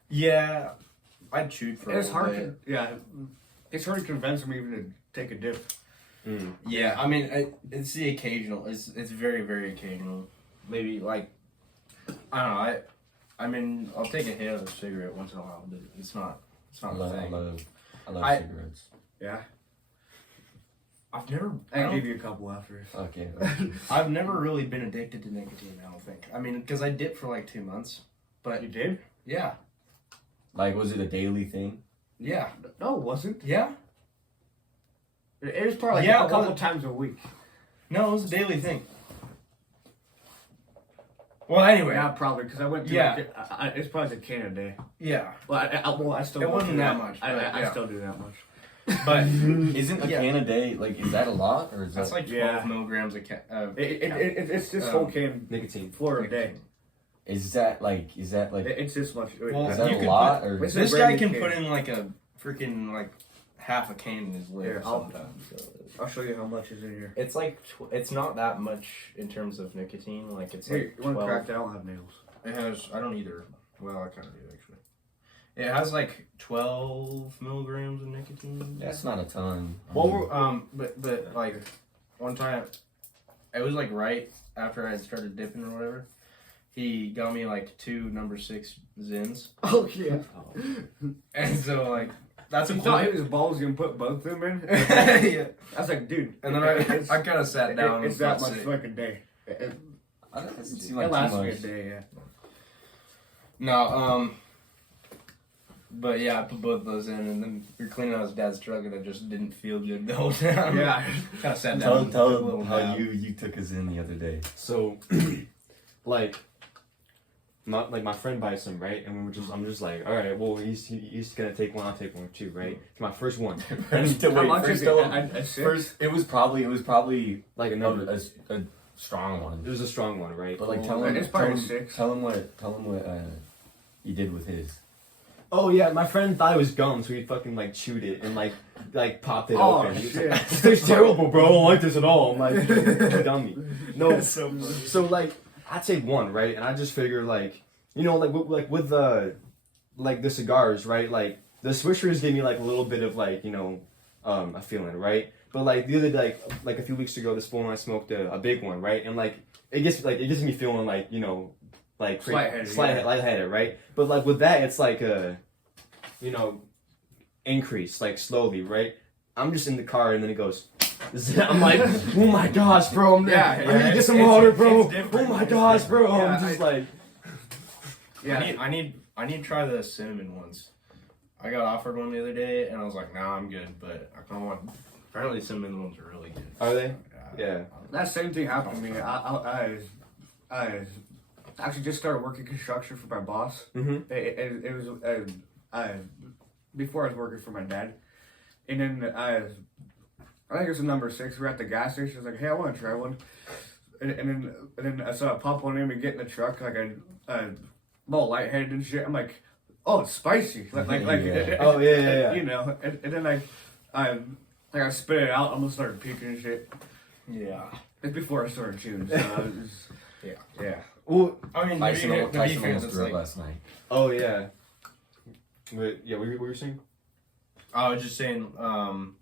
Yeah, I chewed for. It's a hard. little bit. It's hard to convince them even to take a dip. Mm. Yeah, I mean, it's the occasional. It's very, very occasional. Maybe like, I don't know. I mean, I'll take a hit of a cigarette once in a while, but it's not I a love thing. cigarettes. Yeah. I've never. I'll give you a couple after. Okay. I've never really been addicted to nicotine. I don't think. I mean, because I dipped for like 2 months, but You did? yeah, Like, was it a daily thing? yeah, No, it wasn't. yeah. It was probably Yeah, a couple well- times a week. No, it was a daily thing. Well, anyway, Yeah, probably because I went through. Yeah. It's probably a can a day. yeah, Well, I still. It don't wasn't do that much, I but, yeah. still do that much. but Isn't a Yeah. can a day, like, is that a lot? Or is that's that... like 12 Yeah. milligrams of It's this whole can Nicotine. for a day. Is that like... It's this much. Well, is that you a could lot? Or... It's This a guy brand new can can. put in like a freaking like half a can in his lip Here, I'll- sometimes. So I'll show you how much is in here. it's like it's not that much in terms of nicotine. Like it's Here, like you want to 12. crack that? I don't have nails. It has. I don't either. Well, I kind of do actually. It has like 12 milligrams of nicotine. That's not a ton. But like one time, it was like right after I had started dipping or whatever. He got me like 2 number 6 Zins, Oh yeah. and so like that's a He cool. thought he was ballsy and put both of them in. Yeah. I was like, dude. And then it's, I kind of sat down. It's and that felt much sick. like a day. It That doesn't seem like lasts too me a much. day. Yeah. No, but yeah, I put both those in, and then we were cleaning out his dad's truck, and I just didn't feel good the whole time. Yeah. Kind of sat down. Tell and took a him little how nap. you took us in the other day. So, like, my friend buys some, right? And I'm just like, all right, well, he's gonna take one, I'll take one too, right? It's my first one. First, How wait, much first, is tell it? him- A six? first, it was probably Like a, another, a strong one. it was a strong one, right? But like, tell him, It's tell probably him, 6. tell him what you did with his. Oh yeah, my friend thought it was gum, so he fucking like chewed it and like popped it Oh, open. He was shit. like, this tastes terrible, bro. I don't like this at all. I'm like, you dummy. No, so funny. so like I take one, right? And I just figure like, you know, with the like the cigars, right? Like the swishers give me like a little bit of like, you know, a feeling, right? But like the other day, like a few weeks ago, this morning I smoked a big one, right? And like it gets me feeling like, you know, like lightheaded, right? But like with that, it's like a, you know, increase like slowly, right? I'm just in the car and then it goes. I'm like, oh my gosh, bro! I need to get some water, bro. Oh my gosh, bro! I'm just like, Yeah. I need to try the cinnamon ones. I got offered one the other day, and I was like, nah, I'm good. But I kind of want. Apparently, the cinnamon ones are really good. are they? Yeah. That same thing happened to me. I actually just started working construction for my boss. Mm-hmm. It was before I was working for my dad, and then I think it was a number 6. We were at the gas station. I was like, hey, I want to try one, and then I saw it pop one in and get in the truck like I'm all lightheaded and shit. I'm like, oh, it's spicy, like Yeah. Oh, yeah. you know, and then I spit it out. Almost started puking and shit. Yeah. It's before I started chewing, so I was yeah. Well, I mean, Tyson to be almost fair, that's threw up like, last night. oh yeah. But yeah, what were you saying? I was just saying. Have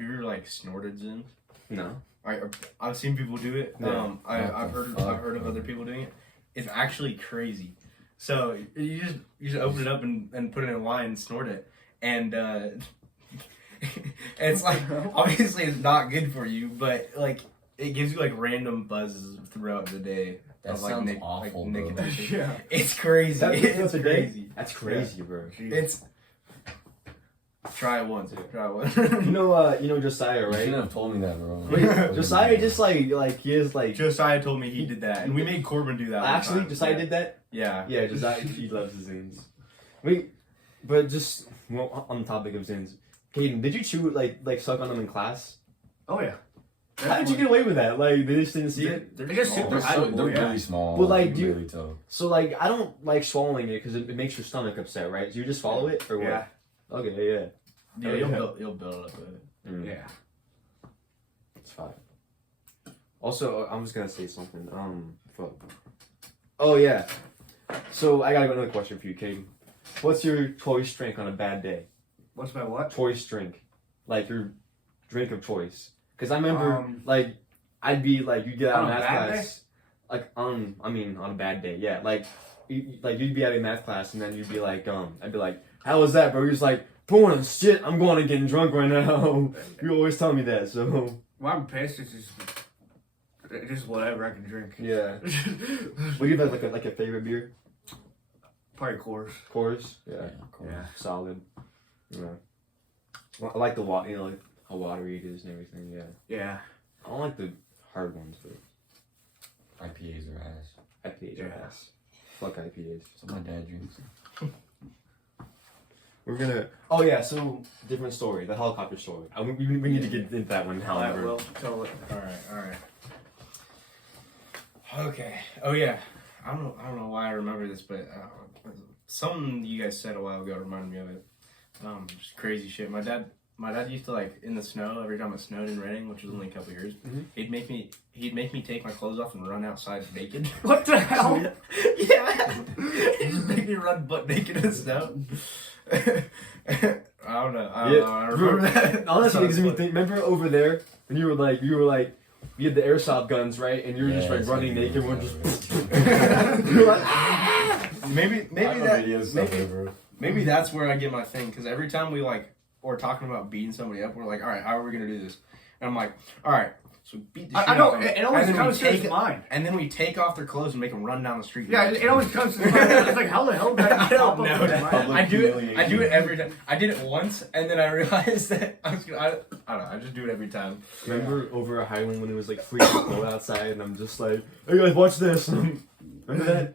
you ever like snorted Zins? No. I've seen people do it. Yeah. I've heard of other people doing it. It's actually crazy. So you just open it up and put it in a line and snort it, and it's like obviously it's not good for you, but like it gives you like random buzzes throughout the day. That of, like, sounds awful, bro. nicotine. Yeah. It's crazy. That's It's crazy. That's crazy, bro. It's try it once. Try it once. You know Josiah, You shouldn't right? have told me that, bro. Wait, Josiah just like he is like. Josiah told me he did that, and we made Corbin do that. one Actually, time. Josiah did that. Yeah. Yeah, Josiah he loves the zins. Wait, but just on the topic of zins, Kaden, did you chew like suck on them in class? Oh yeah. How did you get away with that? Like, they just didn't see it? They just sit there. They're Yeah. really small. But, like, you do you- can really tell. So, like, I don't like swallowing it because it makes your stomach upset, right? So you just swallow it, or what? Yeah. Okay, yeah. Yeah, you'll build up with it. Mm. Yeah. It's fine. Also, I'm just gonna say something. Fuck. Oh yeah. So I got another question for you, Kaden. What's your choice drink on a bad day? What's my what? Choice drink, like your drink of choice. Because I remember, Um, like, I'd be like, you get out of on a math bad class, like on a bad day, yeah. Like, you'd be out of math class, and then you'd be like, I'd be like, how was that, bro? You're just like, pouring shit. I'm going to get drunk right now. You always tell me that, so. When I'm pissed, it's just whatever I can drink. Yeah. What do you have like a favorite beer? Probably Coors. Coors. Yeah. Of course. Yeah. Solid. Yeah. Well, I like the water. You know, like how watery it is and everything. Yeah. Yeah. I don't like the hard ones, but IPAs are ass. IPAs are Yeah. ass. Fuck IPAs. So my dad drinks. We're gonna. Oh yeah. So different story. The helicopter story. We need to get into that one. However. Well, tell it. All right. Okay. Oh yeah. I don't know why I remember this, but something you guys said a while ago reminded me of it. Just crazy shit. My dad used to, like, in the snow, every time it snowed in Reading, which was only a couple years, he'd make me take my clothes off and run outside naked. What the hell? Yeah. He'd just make me run butt naked in the snow. I don't know. I remember that. Honestly, it makes me think. Remember over there, and you were like, you had the airsoft guns, right? And you were just like running naked, and we're just. You're like, ah! Maybe that's where I get my thing, because every time we're talking about beating somebody up, we're like, all right, how are we gonna do this? And I'm like, all right, so beat the shit I know. out of them, It always and then we comes to his take mind. and then we take off their clothes and make them run down the street. Yeah, it always comes to his mind. It's like, how the hell did I that don't pop up know in his that. mind? I do it every time. I did it once, and then I realized that I was gonna. I don't know. I just do it every time. Remember over at Highland when it was like freezing cold outside, and I'm just like, hey guys, watch this. Remember that?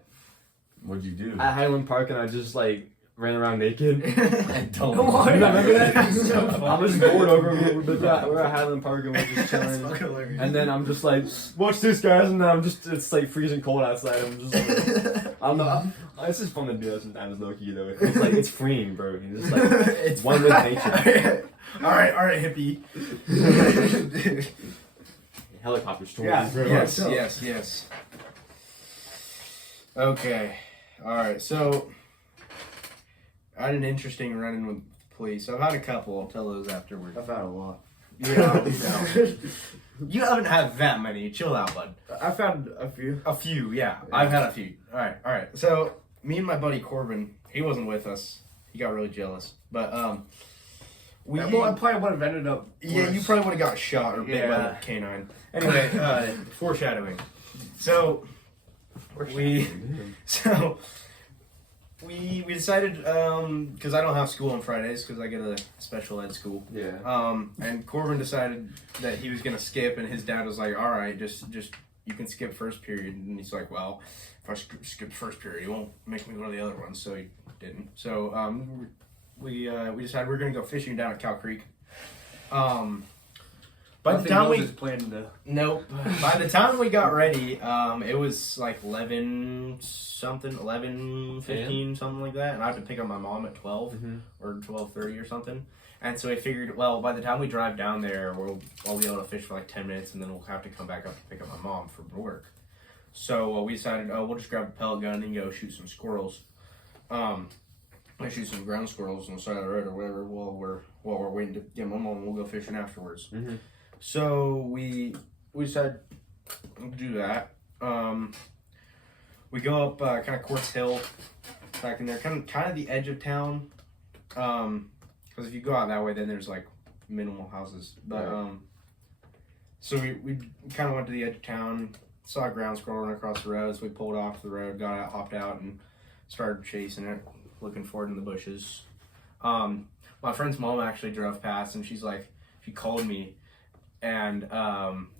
What'd you do? At Highland Park, and I just like ran around naked. I don't Come on. You remember that? So I was bored over. We're at Highland Park and we're just That's chilling. fucking hilarious. And then I'm just like, watch this, guys. And then it's like freezing cold outside. I'm just like, I don't know. It's just fun to do that sometimes, low key though. It's like, it's freeing, bro. It's like, It's one with nature. all right, hippie. Helicopter story. Yeah, bro. Yes. Okay. All right. So I had an interesting run-in with the police. I've had a couple. I'll tell those afterwards. I've had a lot. Yeah. You haven't had that many. Chill out, bud. I've had a few. A few, yeah. I've had a few. All right. So me and my buddy Corbin, he wasn't with us. He got really jealous, but we. Well, I probably would have ended up. Yeah, you worse. probably would have got shot or bit by Yeah. the canine. Anyway, foreshadowing. So we decided because I don't have school on Fridays because I go to special ed school. Yeah. And Corbin decided that he was gonna skip, and his dad was like, "All right, just you can skip first period." And he's like, "Well, if I skip first period, he won't make me go to the other one," so he didn't. So we decided we were gonna go fishing down at Cow Creek. By the time we planned to. Nope. By the time we got ready, it was like 11, 15, something like that. And I had to pick up my mom at 12 or 12:30 or something. And so I figured, well, by the time we drive down there, I'll be able to fish for like 10 minutes, and then we'll have to come back up to pick up my mom for work. So we decided, we'll just grab a pellet gun and go shoot some squirrels. I shoot some ground squirrels on the side of the road or whatever while we're waiting to get my mom, and we'll go fishing afterwards. So we decided to do that. We go up kind of Quartz Hill, back in there, kind of the edge of town. Because if you go out that way, then there's like minimal houses. But so we kind of went to the edge of town, saw a ground squirrel run across the road, so we pulled off the road, got out, hopped out, and started chasing it, looking for it in the bushes. My friend's mom actually drove past, and she called me. And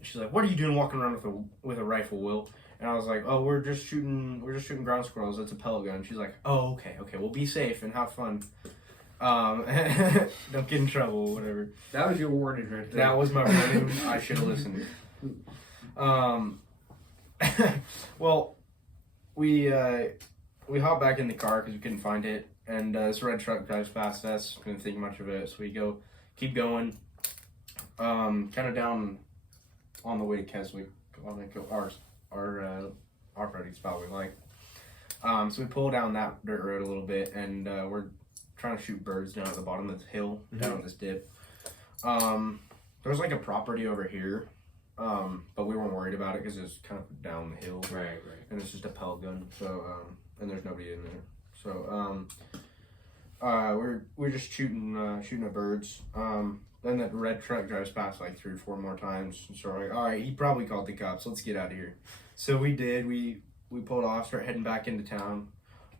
she's like, "What are you doing walking around with a rifle, Will?" And I was like, "Oh, we're just shooting ground squirrels. It's a pellet gun." She's like, "Oh, okay. Well, be safe and have fun." Don't get in trouble, whatever. That was your warning right there. That was my warning. I should have listened. Well, we hop back in the car because we couldn't find it, and this red truck drives past us. Couldn't think much of it, so we keep going. Kind of down on the way to Keswick, our operating spot we like. So we pull down that dirt road a little bit, and we're trying to shoot birds down at the bottom of this hill, down this dip. There's like a property over here, but we weren't worried about it because it's kind of down the hill, Right. and it's just a pellet gun. So and there's nobody in there. So we're just shooting at birds. Then that red truck drives past like 3 or 4 more times, and so we're like, all right, he probably called the cops. Let's get out of here. So we did. We pulled off, started heading back into town,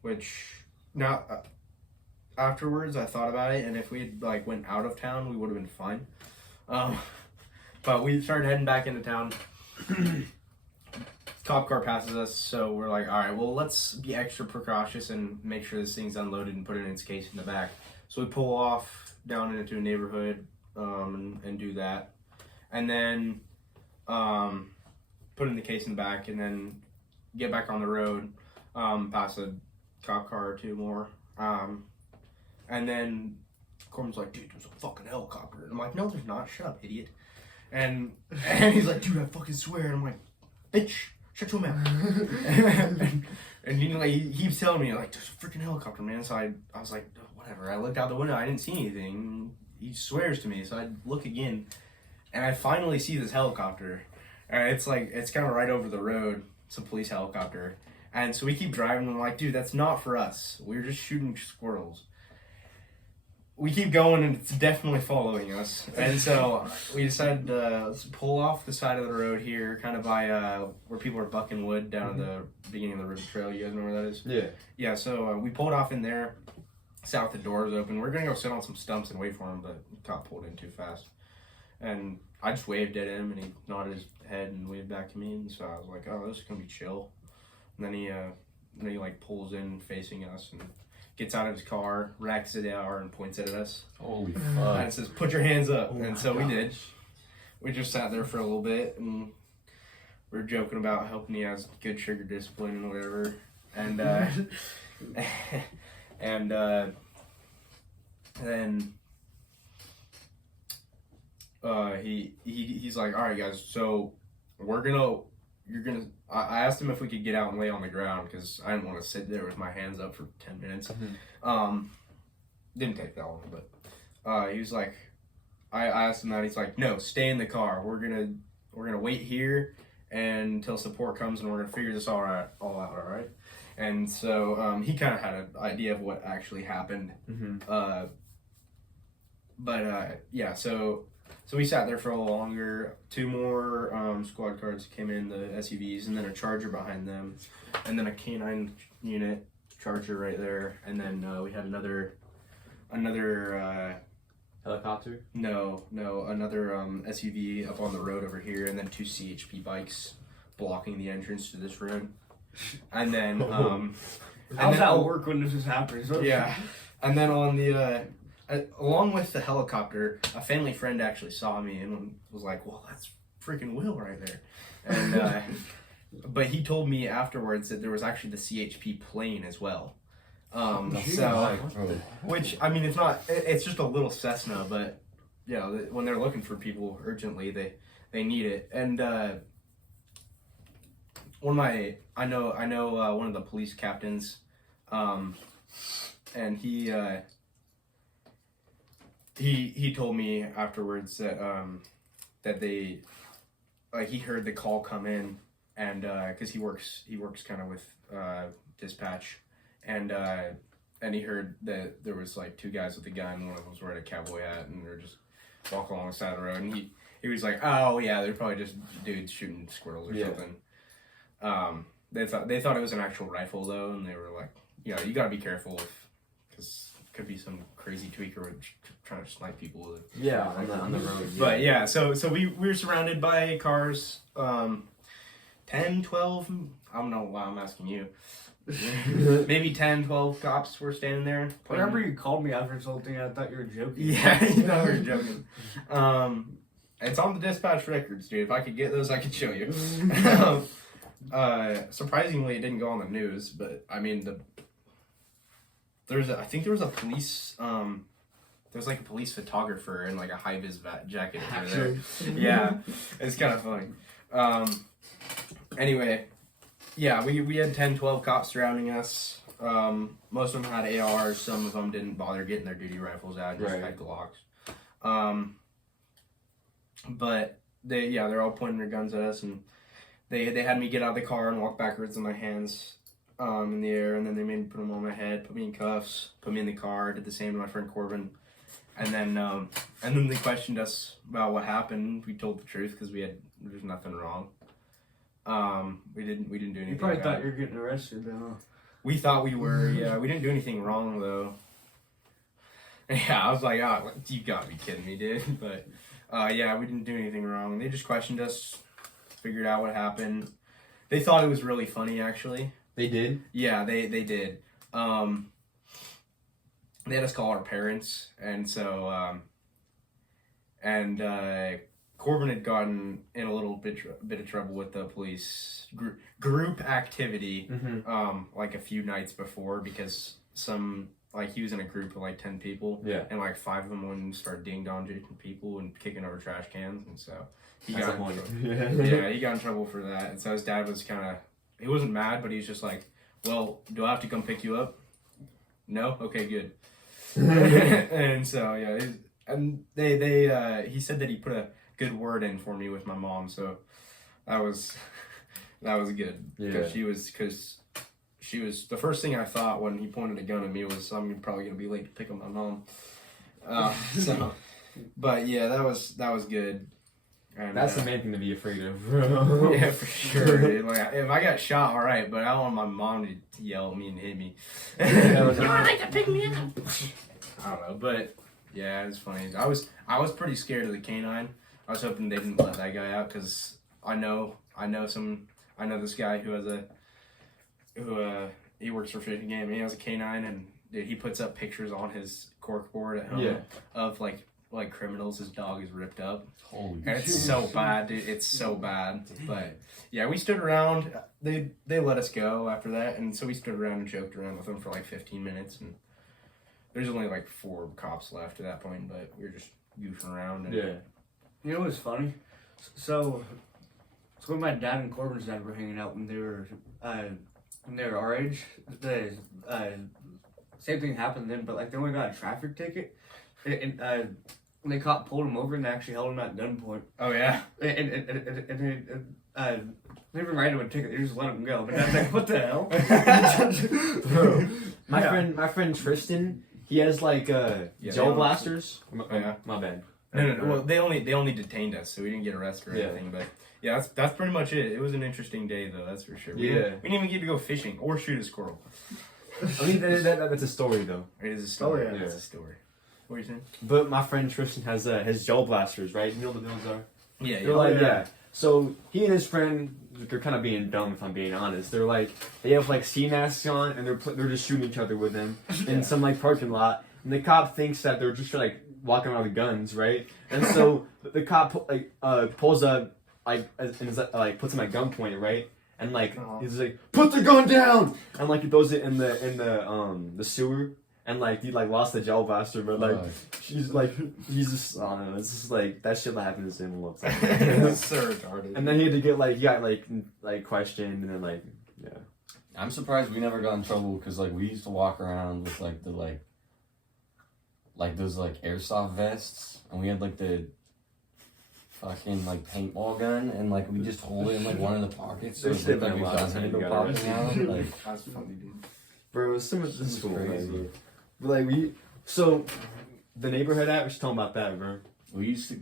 which now afterwards I thought about it, and if we had like went out of town, we would have been fine. But we started heading back into town. Cop car passes us, so we're like, all right, well, let's be extra precautious and make sure this thing's unloaded and put it in its case in the back. So we pull off down into a neighborhood and do that, and then put it in the case in the back, and then get back on the road, pass a cop car or 2 more, and then Corbin's like, dude, there's a fucking helicopter. And I'm like, no, there's not. Shut up, idiot. And he's like, dude, I fucking swear. And I'm like, bitch, shut your mouth. and he keeps telling me, like, there's a freaking helicopter, man. So I was like, oh, whatever. I looked out the window. I didn't see anything. He swears to me. So I look again, and I finally see this helicopter. And it's kind of right over the road. It's a police helicopter. And so we keep driving, and I'm like, dude, that's not for us. We're just shooting squirrels. We keep going, and it's definitely following us. And so we decided let's pull off the side of the road here, kind of by where people are bucking wood down at the beginning of the river trail. You guys know where that is? Yeah. Yeah, so we pulled off in there, sat with the doors open. We're going to go sit on some stumps and wait for him, but the cop pulled in too fast. And I just waved at him, and he nodded his head and waved back to me. And so I was like, oh, this is going to be chill. And then he like pulls in facing us and gets out of his car, racks it out, and points it at us. Holy And fuck. it says, put your hands up. Oh And my so we gosh. did. We just sat there for a little bit, and we were joking about helping he has good sugar discipline and whatever. And and then he's like, all right, guys, so I asked him if we could get out and lay on the ground because I didn't want to sit there with my hands up for 10 minutes. Didn't take that long, but he was like, I asked him that. He's like, no, stay in the car. We're gonna wait here until support comes, and we're gonna figure this all out, all right? And so he kind of had an idea of what actually happened. Yeah, so we sat there for a little longer. 2 more squad cars came in, the SUVs, and then a Charger behind them, and then a K9 unit Charger right there, and then we had another Helicopter? another SUV up on the road over here, and then 2 CHP bikes blocking the entrance to this road, and then How's that work when this is happening? yeah, and then on the along with the helicopter, a family friend actually saw me and was like, well, that's freaking Will right there. And but he told me afterwards that there was actually the CHP plane as well. So, which, I mean, it's just a little Cessna, but you know, when they're looking for people urgently, they need it. And I know one of the police captains, and he told me afterwards that that they, like, he heard the call come in, and because he works kind of with dispatch, and he heard that there was like 2 guys with a gun. One of them was wearing a cowboy hat, and they're just walking along the side of the road, and he was like, oh yeah, they're probably just dudes shooting squirrels or something. They thought it was an actual rifle though, and they were like, you know, you gotta be careful because could be some crazy tweaker trying to snipe people with it. Yeah, on the road. But yeah, so we were surrounded by cars, 10, 12, I don't know why I'm asking you. Maybe 10, 12 cops were standing there. Whenever you called me after this whole thing, I thought you were joking. Yeah, you know we were joking. It's on the dispatch records, dude. If I could get those, I could show you. Surprisingly, it didn't go on the news, but I mean, I think there was a police, there's like a police photographer in like a high-vis jacket over there. Yeah, it's kind of funny. Anyway, yeah, we had 10, 12 cops surrounding us. Most of them had ARs. Some of them didn't bother getting their duty rifles out, just had Glocks. But they're all pointing their guns at us, and they had me get out of the car and walk backwards with my hands in the air, and then they made me put them on my head, put me in cuffs, put me in the car, did the same to my friend Corbin, and then they questioned us about what happened. We told the truth because there's nothing wrong. We didn't do anything. You probably thought you were getting arrested, though. We thought we were, yeah. We didn't do anything wrong, though. Yeah, I was like, oh, you gotta be kidding me, dude. But, yeah, we didn't do anything wrong. They just questioned us, figured out what happened. They thought it was really funny, actually. They did? Yeah, they did. They had us call our parents, and so, Corbin had gotten in a little bit of trouble with the police group activity, like a few nights before, because he was in a group of like 10 people, and like 5 of them went and started ding-donging people and kicking over trash cans, and so he got in trouble. Yeah, he got in trouble for that, and so his dad was he wasn't mad, but he was just like, well, do I have to come pick you up? No? Okay, good. And so, yeah, and he said that he put a good word in for me with my mom, so that was good. Because she was the first thing I thought when he pointed a gun at me was I'm probably gonna be late to pick up my mom. But yeah, that was good. And, that's the main thing to be afraid of, bro. Yeah, for sure, dude. Like, if I got shot, all right, but I don't want my mom to yell at me and hit me. You like to pick me up? I don't know, but yeah, it's funny. I was pretty scared of the canine. I was hoping they didn't let that guy out because I know this guy who he works for Fishing Game, and he has a canine, and dude, he puts up pictures on his corkboard at home of like criminals. His dog is ripped up. Holy and it's so bad, dude. It's so bad. But yeah, we stood around. They let us go after that, and so we stood around and joked around with them for like 15 minutes. And there's only like 4 cops left at that point, but we were just goofing around. And, You know what's funny? So when my dad and Corbin's dad were hanging out when they were our age, the same thing happened then, but like they only got a traffic ticket, and the cop pulled him over and they actually held him at gunpoint. Oh yeah. And they didn't write him a ticket; they just let him go. But Dad's like, "What the hell?" Bro, my friend Tristan, he has like gel blasters. My bad. No. Well, they only detained us, so we didn't get arrested or anything. But yeah, that's pretty much it. It was an interesting day, though. That's for sure. We didn't even get to go fishing or shoot a squirrel. I mean, that's a story, though. It is a story. Oh, yeah. It's a story. What are you saying? But my friend Tristan has his gel blasters, right? You know what those are? Yeah. They're like, yeah. So he and his friend, they're kind of being dumb, if I'm being honest. They're like, they have like ski masks on, and they're just shooting each other with them in some like parking lot. And the cop thinks that they're just like walking around with guns, right? And so the cop pulls up and puts him at gunpoint, right? And like he's like, put the gun down, and like he throws it in the sewer, and like he like lost the gel blaster, but like he's just I don't know, it's just like that shit that happens to him all the time. It's so retarded. And then he had to get like questioned, and then like I'm surprised we never got in trouble because like we used to walk around with like the like those like airsoft vests, and we had like the fucking like paintball gun, and like we just hold it in like one of the pockets so it's like we've got handle popping out. Like that's funny, dude. Bro, this is cool, crazy. But like so the neighborhood app, we're just talking about that, bro. We used to.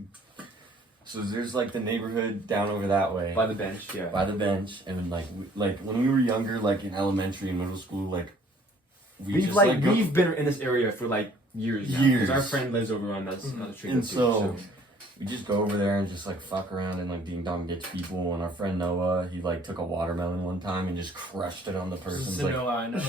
So there's like the neighborhood down over that way by the bench, by the bench, and like when we were younger, like in elementary and middle school, like we've been in this area for like years. Because our friend lives over on that street. And so we just go over there and just like fuck around and like ding dong ditch people. And our friend Noah, he like took a watermelon one time and just crushed it on the person's like. Noah, I know.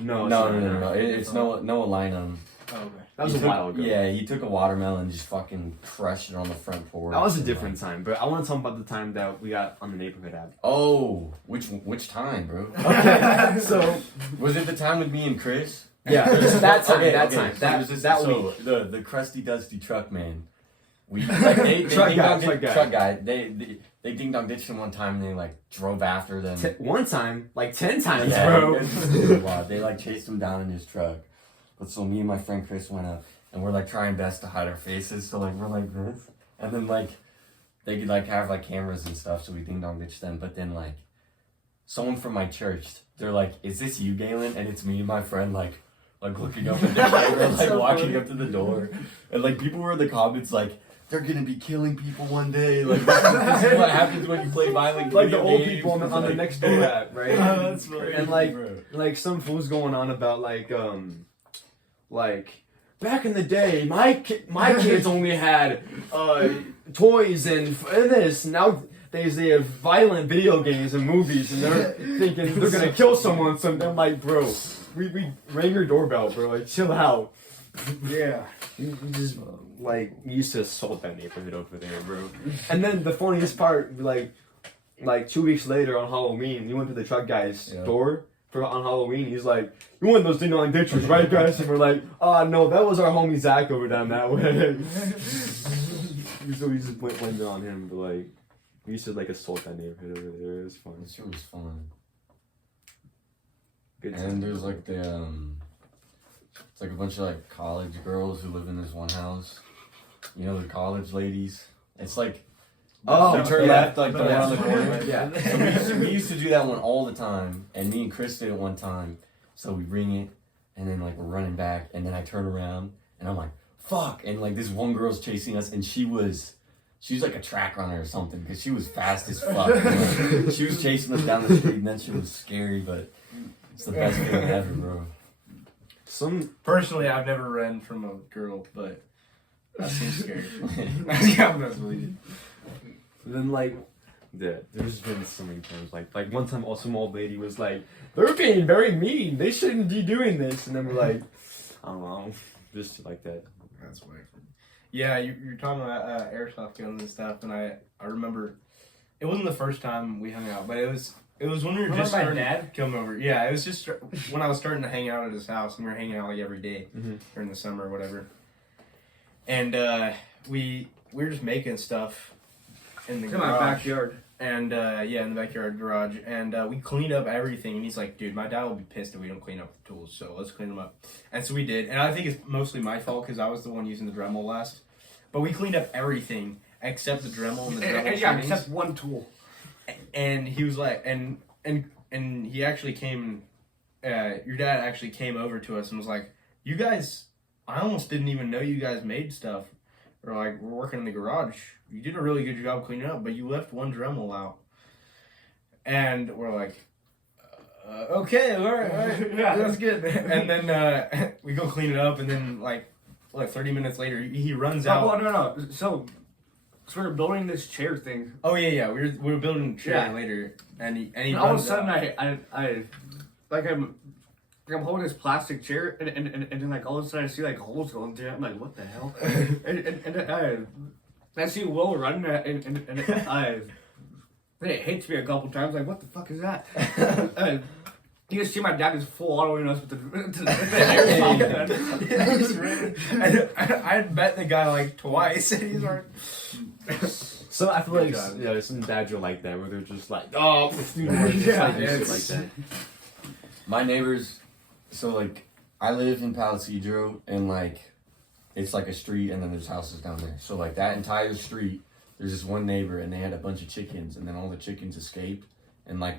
No. It's Noah Lynham. Oh, okay. That was a while ago. Yeah, he took a watermelon and just fucking crushed it on the front porch. That was a different time, but I want to talk about the time that we got on the neighborhood app. Oh, which time, bro? Okay, so Was it the time with me and Chris? yeah, that time, Okay, that okay, time, so that it was just- that so week. the crusty dusty truck man. We like they Truck ding guy, dong truck guy. truck guy. They ding dong ditched him one time and they like drove after them. One time, like 10 times, Yeah, bro. they like chased him down in his truck. But so me and my friend Chris went up and we're like trying best to hide our faces. So like we're like this, and then like they could like have like cameras and stuff. So we ding dong ditched them. But then like someone from my church, they're like, "Is this you, Galen?" And it's me and my friend like looking up and we're like So walking funny. up to the door, and like people were in the comments like. They're gonna be killing people one day. Like this is what happens when you play violent. Like the video old games. people on the Like- next door app, right? That's funny. And like Bro. some fools going on about like back in the day, my kids only had toys and this. Nowadays they have violent video games and movies, and they're thinking they're gonna kill someone. So I'm like, bro, we rang your doorbell, bro. Like, chill out. Yeah. You just like we used to assault that neighborhood over there, bro. And then the funniest part, like 2 weeks later on Halloween, we went to the truck guy's door on Halloween. He's like, "You want those ding dong ditchers, right, guys?" And we're like, "Oh no, that was our homie Zach over down that way." So we just went on him, but like we used to like assault that neighborhood over there. It was fun. This shit was fun. Good And time. there's like it's like a bunch of like college girls who live in this one house. You know, the college ladies. It's like Oh, you turn yeah. left, like the one on the corner. Yeah. So we used to do that one all the time, and me and Chris did it one time. So we ring it, and then like we're running back, and then I turn around, and I'm like, "Fuck!" And like this one girl's chasing us, and she's like a track runner or something, because she was fast as fuck. You know? She was chasing us down the street, and that shit was scary, but it's the best feeling ever, bro. Personally, I've never ran from a girl, but that seems scary. Yeah, that's what we did. Then like, there's been so many times like one time, some old lady was like, "They're being very mean. They shouldn't be doing this." And then we're like, I don't know, just like that. That's weird. Yeah, you're talking about airsoft guns and stuff, and I remember it wasn't the first time we hung out, but it was when we were just starting to come over. Yeah, it was just when I was starting to hang out at his house, and we were hanging out like every day during the summer or whatever. And we were just making stuff in the In garage. my backyard. And in the backyard garage, and we cleaned up everything. And he's like, "Dude, my dad will be pissed if we don't clean up the tools, so let's clean them up." And so we did. And I think it's mostly my fault because I was the one using the Dremel last. But we cleaned up everything except the Dremel and the Dremel Yeah, strings. except one tool. And he was like, and he actually came. Your dad actually came over to us and was like, "You guys, I almost didn't even know you guys made stuff, or like we're working in the garage. You did a really good job cleaning up, but you left one Dremel out." And we're like, "Okay, all right, Yeah. that's good." And then we go clean it up, and then like 30 minutes later, he runs out. Oh, no. So we're building this chair thing. Oh yeah, we were building a chair Yeah. later, and he And all of a runs sudden, out. I'm holding this plastic chair, and then like all of a sudden I see like holes going through it. I'm like, what the hell? and I see Will running, and it hits me a couple times. Like, what the fuck is that? You can see my dad is full autoing us with the airsoft gun. He's running. And I had bet the guy like twice, and he's like, So I feel like job. some dads are like that, where they're just like, "Oh, you know, just Yeah, like, shit it's- like that." My neighbors, so like I live in Palisadro, and like it's like a street, and then there's houses down there. So like that entire street, there's this one neighbor, and they had a bunch of chickens, and then all the chickens escaped, and like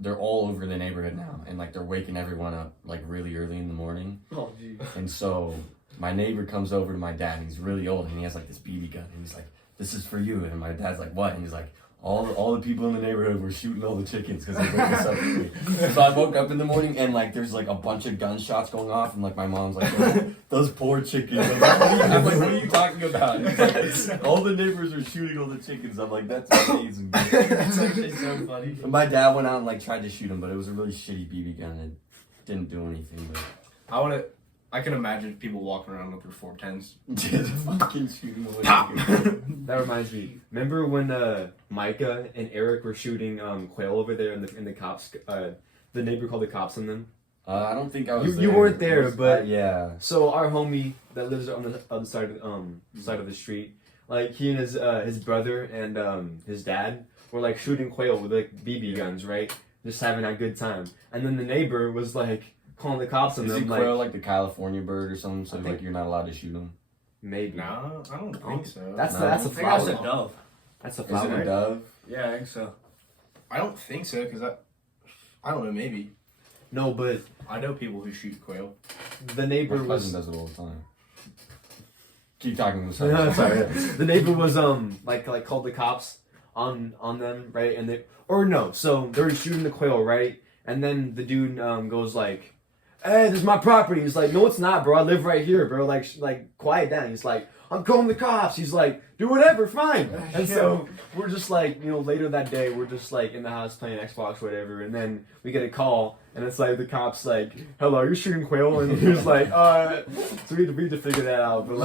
they're all over the neighborhood now, and like they're waking everyone up like really early in the morning. Oh, geez. And so my neighbor comes over to my dad, and he's really old, and he has like this BB gun, and he's like, "This is for you." And my dad's like, "What?" And he's like, all the people in the neighborhood were shooting all the chickens because they woke us up. So I woke up in the morning and like there's like a bunch of gunshots going off and like my mom's like, those poor chickens. I'm like, what are you talking about? It's like, all the neighbors are shooting all the chickens. I'm like, that's amazing. That's actually so funny. And my dad went out and like tried to shoot him, but it was a really shitty BB gun. It didn't do anything. But I can imagine people walking around with their 410s. just fucking shooting all the Pop! chickens. That reminds me. Remember when Micah and Eric were shooting quail over there in the cops? The neighbor called the cops on them. I don't think I was there. You weren't there, but yeah. So our homie that lives on the other side of the street, like he and his brother and his dad were like shooting quail with like BB guns, right? Just having a good time. And then the neighbor was like calling the cops on Is them. it quail like the California bird or something? So I like think- you're not allowed to shoot them. Maybe. No, I don't think so. That's No. that's a I think that's a flower. dove. That's a Is flower. it a dove? Yeah, I think so. I don't think so because I don't know. Maybe No, but I know people who shoot quail. the neighbor My cousin was. does it all the time. Keep talking. I'm No, sorry. sorry. The neighbor was like called the cops on them, right? And they so they were shooting the quail, right? And then the dude goes like, "Hey, this is my property." He's like, "No, it's not, bro. I live right here, bro. Like quiet down." He's like, "I'm calling the cops." He's like, "Do whatever, fine." And so we're just like, later that day, we're just like in the house playing Xbox, whatever. And then we get a call, and it's like the cops like, "Hello, you're shooting quail," and he's like, So we had to figure that out. But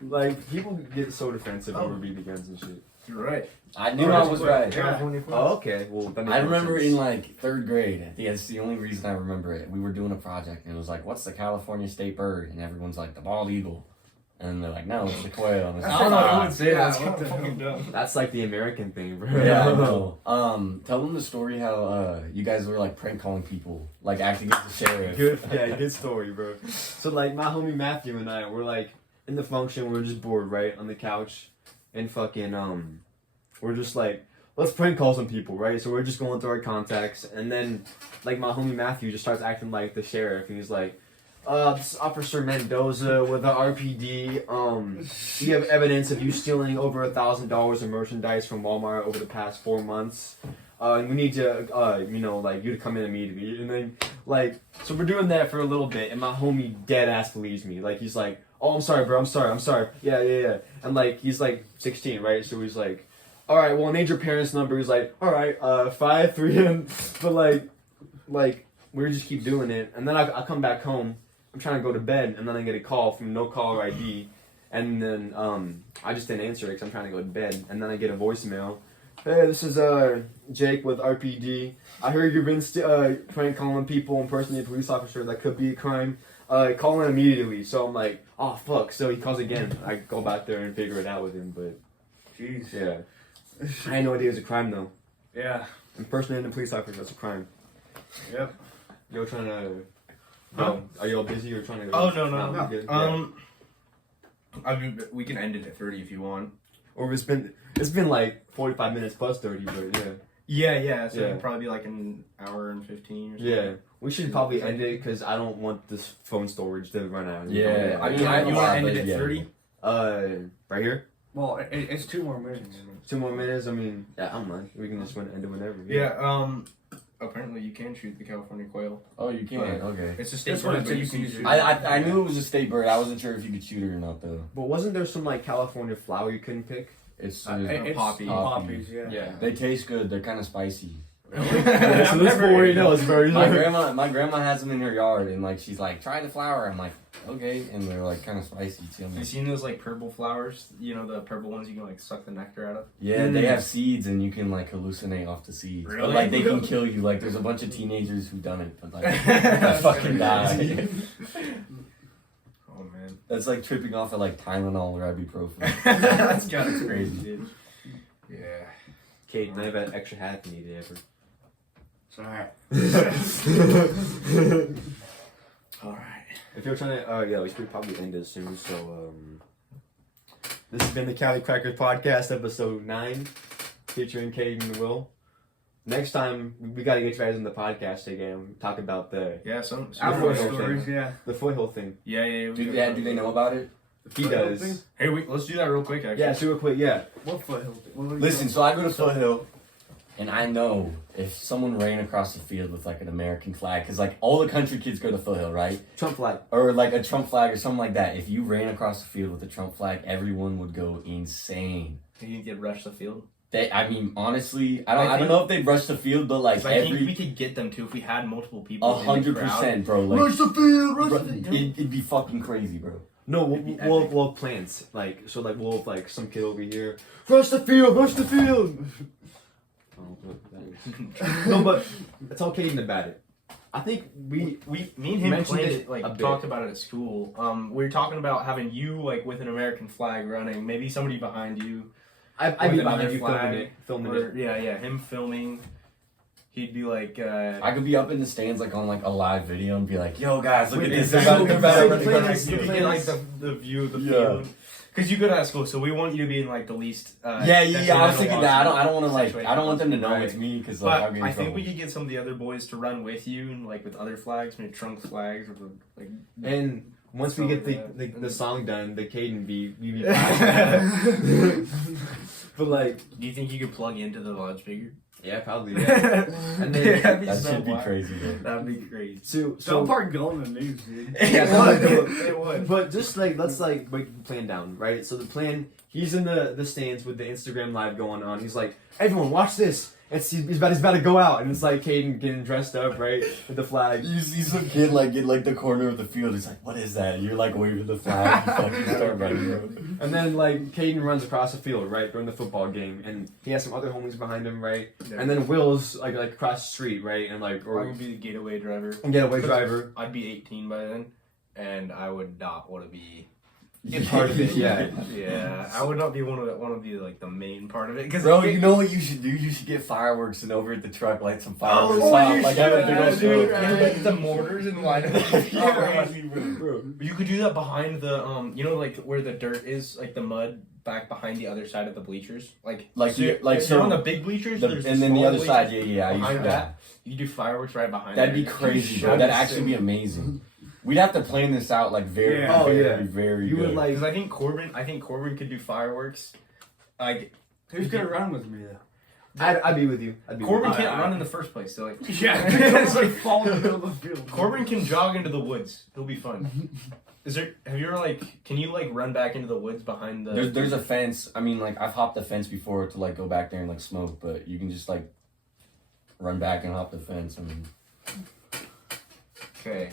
like people get so defensive over BB guns and shit. You're right. I knew I was right. California quail. Oh, okay. Well, that makes I more remember sense. in like third grade. I think that's the only reason I remember it. We were doing a project, and it was like, "What's the California state bird?" And everyone's like, "The bald eagle." And they're like, "No, it's the quail." And it's I like, don't know. I "Ah." would say that's what kind the of fucking dumb. That's like the American thing, bro. Yeah, I know. Tell them the story how you guys were like prank calling people, like acting as the sheriff. Good story, bro. So like my homie Matthew and I were like in the function, we were just bored, right, on the couch, and fucking we're just like, let's prank call some people, right? So we're just going through our contacts, and then like my homie Matthew just starts acting like the sheriff, and he's like, this is Officer Mendoza with the RPD. We have evidence of you stealing over $1,000 in merchandise from Walmart over the past 4 months. And we need to, you to come in immediately. And then, so we're doing that for a little bit, and my homie dead ass believes me. Like, he's like, "Oh, I'm sorry, bro. I'm sorry. Yeah. And like, he's like 16, right? So he's like, "All right, well, I need your parents' number." He's like, "All right, 5, 3, and," but like we just keep doing it. And then I come back home. I'm trying to go to bed, and then I get a call from no caller ID, and then I just didn't answer it because I'm trying to go to bed, and then I get a voicemail. "Hey, this is Jake with RPD. I heard you've been prank calling people, impersonating a police officer. That could be a crime. Call in immediately." So I'm like, "Oh fuck!" So he calls again. I go back there and figure it out with him, but Jeez. yeah, I had no idea it was a crime though. Yeah. Impersonating a police officer, that's a crime. Yep. You're trying to. Huh? Are you all busy or trying to? Oh no. you're good. Yeah. I mean, we can end it at 30 if you want. Or it's been like 45 minutes plus 30, but yeah. Yeah. So Yeah. it'll probably be like an hour and 15 or something. Yeah, we should probably end it because I don't want this phone storage to run out. Yeah, I mean, Yeah, you want to end it but at yeah. 30? Right here. Well, it's 2 more minutes. 2 more minutes. I mean, yeah, I'm fine. We can just end it whenever. Yeah. Apparently you can shoot the California quail. Oh, you can. Right. Okay. It's a state That's what bird, it but you takes can to shoot. use I knew it was a state bird. I wasn't sure if you could shoot it or not though. But wasn't there some like California flower you couldn't pick? It's It's poppy. poppies, yeah. they taste good. They're kind of spicy. So this boy already knows, bro. My grandma has them in her yard, and like she's like, "Try the flower." I'm like, "Okay," and they're like kind of spicy too. I'm Have you like, seen those like purple flowers? You know, the purple ones you can like suck the nectar out of? yeah, they have seeds, and you can like hallucinate off the seeds. But, Really? like they can kill you. Like there's a bunch of teenagers who've done it, but like I fucking die. Oh man. That's like tripping off of like Tylenol or ibuprofen. That's kind of crazy, dude. Yeah. Kate, I have an extra hat if you need it ever. It's alright. Alright. If you're trying to, yeah, we should probably end it soon. So, this has been the Cali Crackers Podcast, episode 9, featuring Kaden and Will. Next time, we got to get you guys on the podcast again. Talk about the Yeah, some Outdoor foothill stories, thing. yeah. The foothill thing. Yeah. Do they know about it? He does. Hey, let's do that real quick. Actually. Yeah, super quick. Yeah. What foothill thing? What are you Listen, talking so I go to Foothill, and I know if someone ran across the field with like an American flag, because like all the country kids go to Foothill, right? Trump flag. Or like a Trump flag or something like that. If you ran across the field with a Trump flag, everyone would go insane. You think you'd rush the field? I mean, honestly, I don't know if they'd rush the field, but like I think we could get them to if we had multiple people. 100%, bro. Like, Rush the field, rush the field. It'd be fucking crazy, bro. No, It'd be we'll have plans. Like, so like we'll have like some kid over here. Rush the field, rush the field. No, but it's all Kaden about it. I think me and him mentioned planned it, it like a bit. talked about it at school. We were talking about having you like with an American flag running, maybe somebody behind you. I'd with be another behind you flag, filming or, it. yeah, him filming. He'd be like, I could be up in the stands like on like a live video and be like, "Yo guys, look Wait, at this! exactly. They're about to run Exactly. across the you field." get like the view of the Yeah. field. Because you go to that school, so we want you to be in like the least. Yeah. I was detrimental thinking that. I don't want to like. situation I don't want them to know possible, it's me because But like I'll get in I think trouble. we could get some of the other boys to run with you, and like with other flags, maybe trunk flags or the like. And once we get Something the song done, the Kaden we be But like, Do you think you could plug into the loudspeaker? yeah, probably. Yeah. And then That'd be That so should be wild. crazy, bro. That'd be crazy. so South Park going in the news, dude. Yeah, It would. But just like let's like break the plan down, right? So the plan, he's in the stands with the Instagram live going on. He's like, everyone, watch this. He's about to go out, and it's like Kaden getting dressed up, right, with the flag. You see some kid like in like the corner of the field. He's like, "What is that?" You're like waving the flag. You fucking start running, bro. And then like Kaden runs across the field, right, during the football game, and he has some other homies behind him, right? And then Will's like across the street, right, and like I or would be the getaway driver. getaway driver. I'd be 18 by then, and I would not want to be. In part of it, yeah. Yeah, I would not be one of the like the main part of it because Bro, you know what you should do? You should get fireworks and over at the truck light some fireworks Oh, off. you Like have a big old dude, show. and like the mortars and line up. Yeah. Crazy, bro. You could do that behind the you know, like where the dirt is, like the mud back behind the other side of the bleachers, like so on the big bleachers, there's and then the smaller other side, bleachers. yeah. I Behind used that, you do fireworks right behind. That'd be there. crazy, bro. That'd actually be amazing. We'd have to plan this out like very, Yeah. Oh, very, yeah. very You good. would like Because I think Corbin could do fireworks. Like Who's gonna run with me though? I'd be with you. Corbin you. can't run in the first place, so like Yeah, it's like fall in the middle of the field. Corbin can jog into the woods. He'll be fun. Have you ever like? Can you like run back into the woods behind the? There's a fence. I mean, like I've hopped the fence before to like go back there and like smoke, but you can just like run back and hop the fence. I mean, Okay.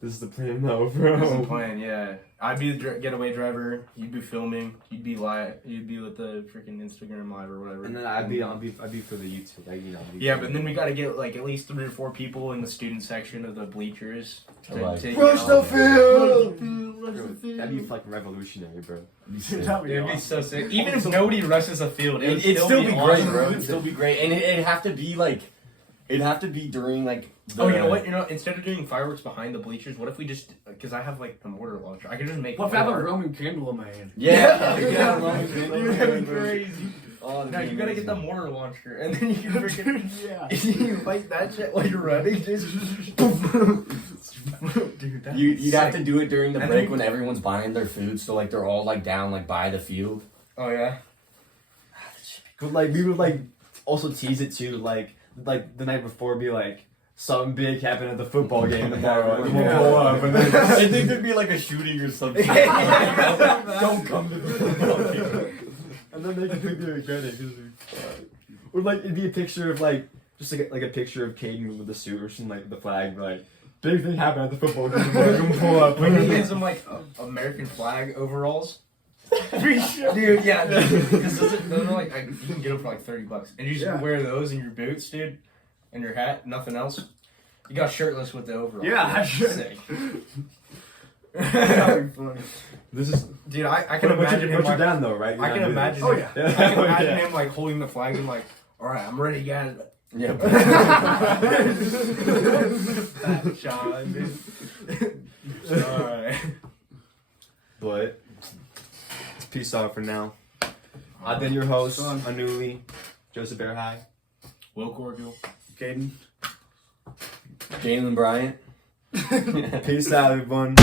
This is the plan, though, That's the bro. plan, yeah. I'd be the getaway driver. You'd be filming. You'd be live. You'd be with the freaking Instagram live or whatever. And then I'd be for the YouTube, like Yeah, but then we gotta get like at least 3 or 4 people in the student section of the bleachers to Like, take Rush it the out. field. That'd be fucking revolutionary, bro. It'd be so sick. Even if nobody rushes the field, It'd it'd still be great, awesome. bro. It'd still be great, and it'd have to be like, it'd have to be during like. The, Oh, you know what? Instead of doing fireworks behind the bleachers, what if we just? Because I have like the mortar launcher, I could just make. What if I have a fire. Roman candle in my hand? Yeah, Dude, that'd be crazy. Oh, No, you gotta get the mortar launcher, and then you can freaking. Yeah. You light that shit while you're running. Dude, that's You'd have to sick. do it during the And break then- when everyone's buying their food, so like they're all like down like by the field. Oh yeah. But like we would like also tease it too, like the night before, be like something big happened at the football game tomorrow. And we'll Yeah. pull up, and then I think there'd be like a shooting or something. Don't come to the football game. and then they can take their credit. Or like it'd be a picture of like just like a picture of Kaden with the suit or something, like the flag, like big thing happened at the football game. We'll pull up. We can get some like American flag overalls. Dude, yeah, because those are like you can get them for like $30, and you just Yeah. wear those in your boots, dude, and your hat, nothing else. You got shirtless with the overalls. Yeah, I should. Sick. That'd be funny. This is. Dude, I can imagine him But you're like, down though, right? I can imagine. Oh, him, yeah. Yeah. I can imagine Yeah. him like holding the flag and like, all right, I'm ready, guys. Yeah. Fat Sean, dude. All right. But it's peace out for now. I've been your host, Son. Anuli, Joseph Bear High. Will Corgill. Caden. Jalen Bryant. Peace out, everyone.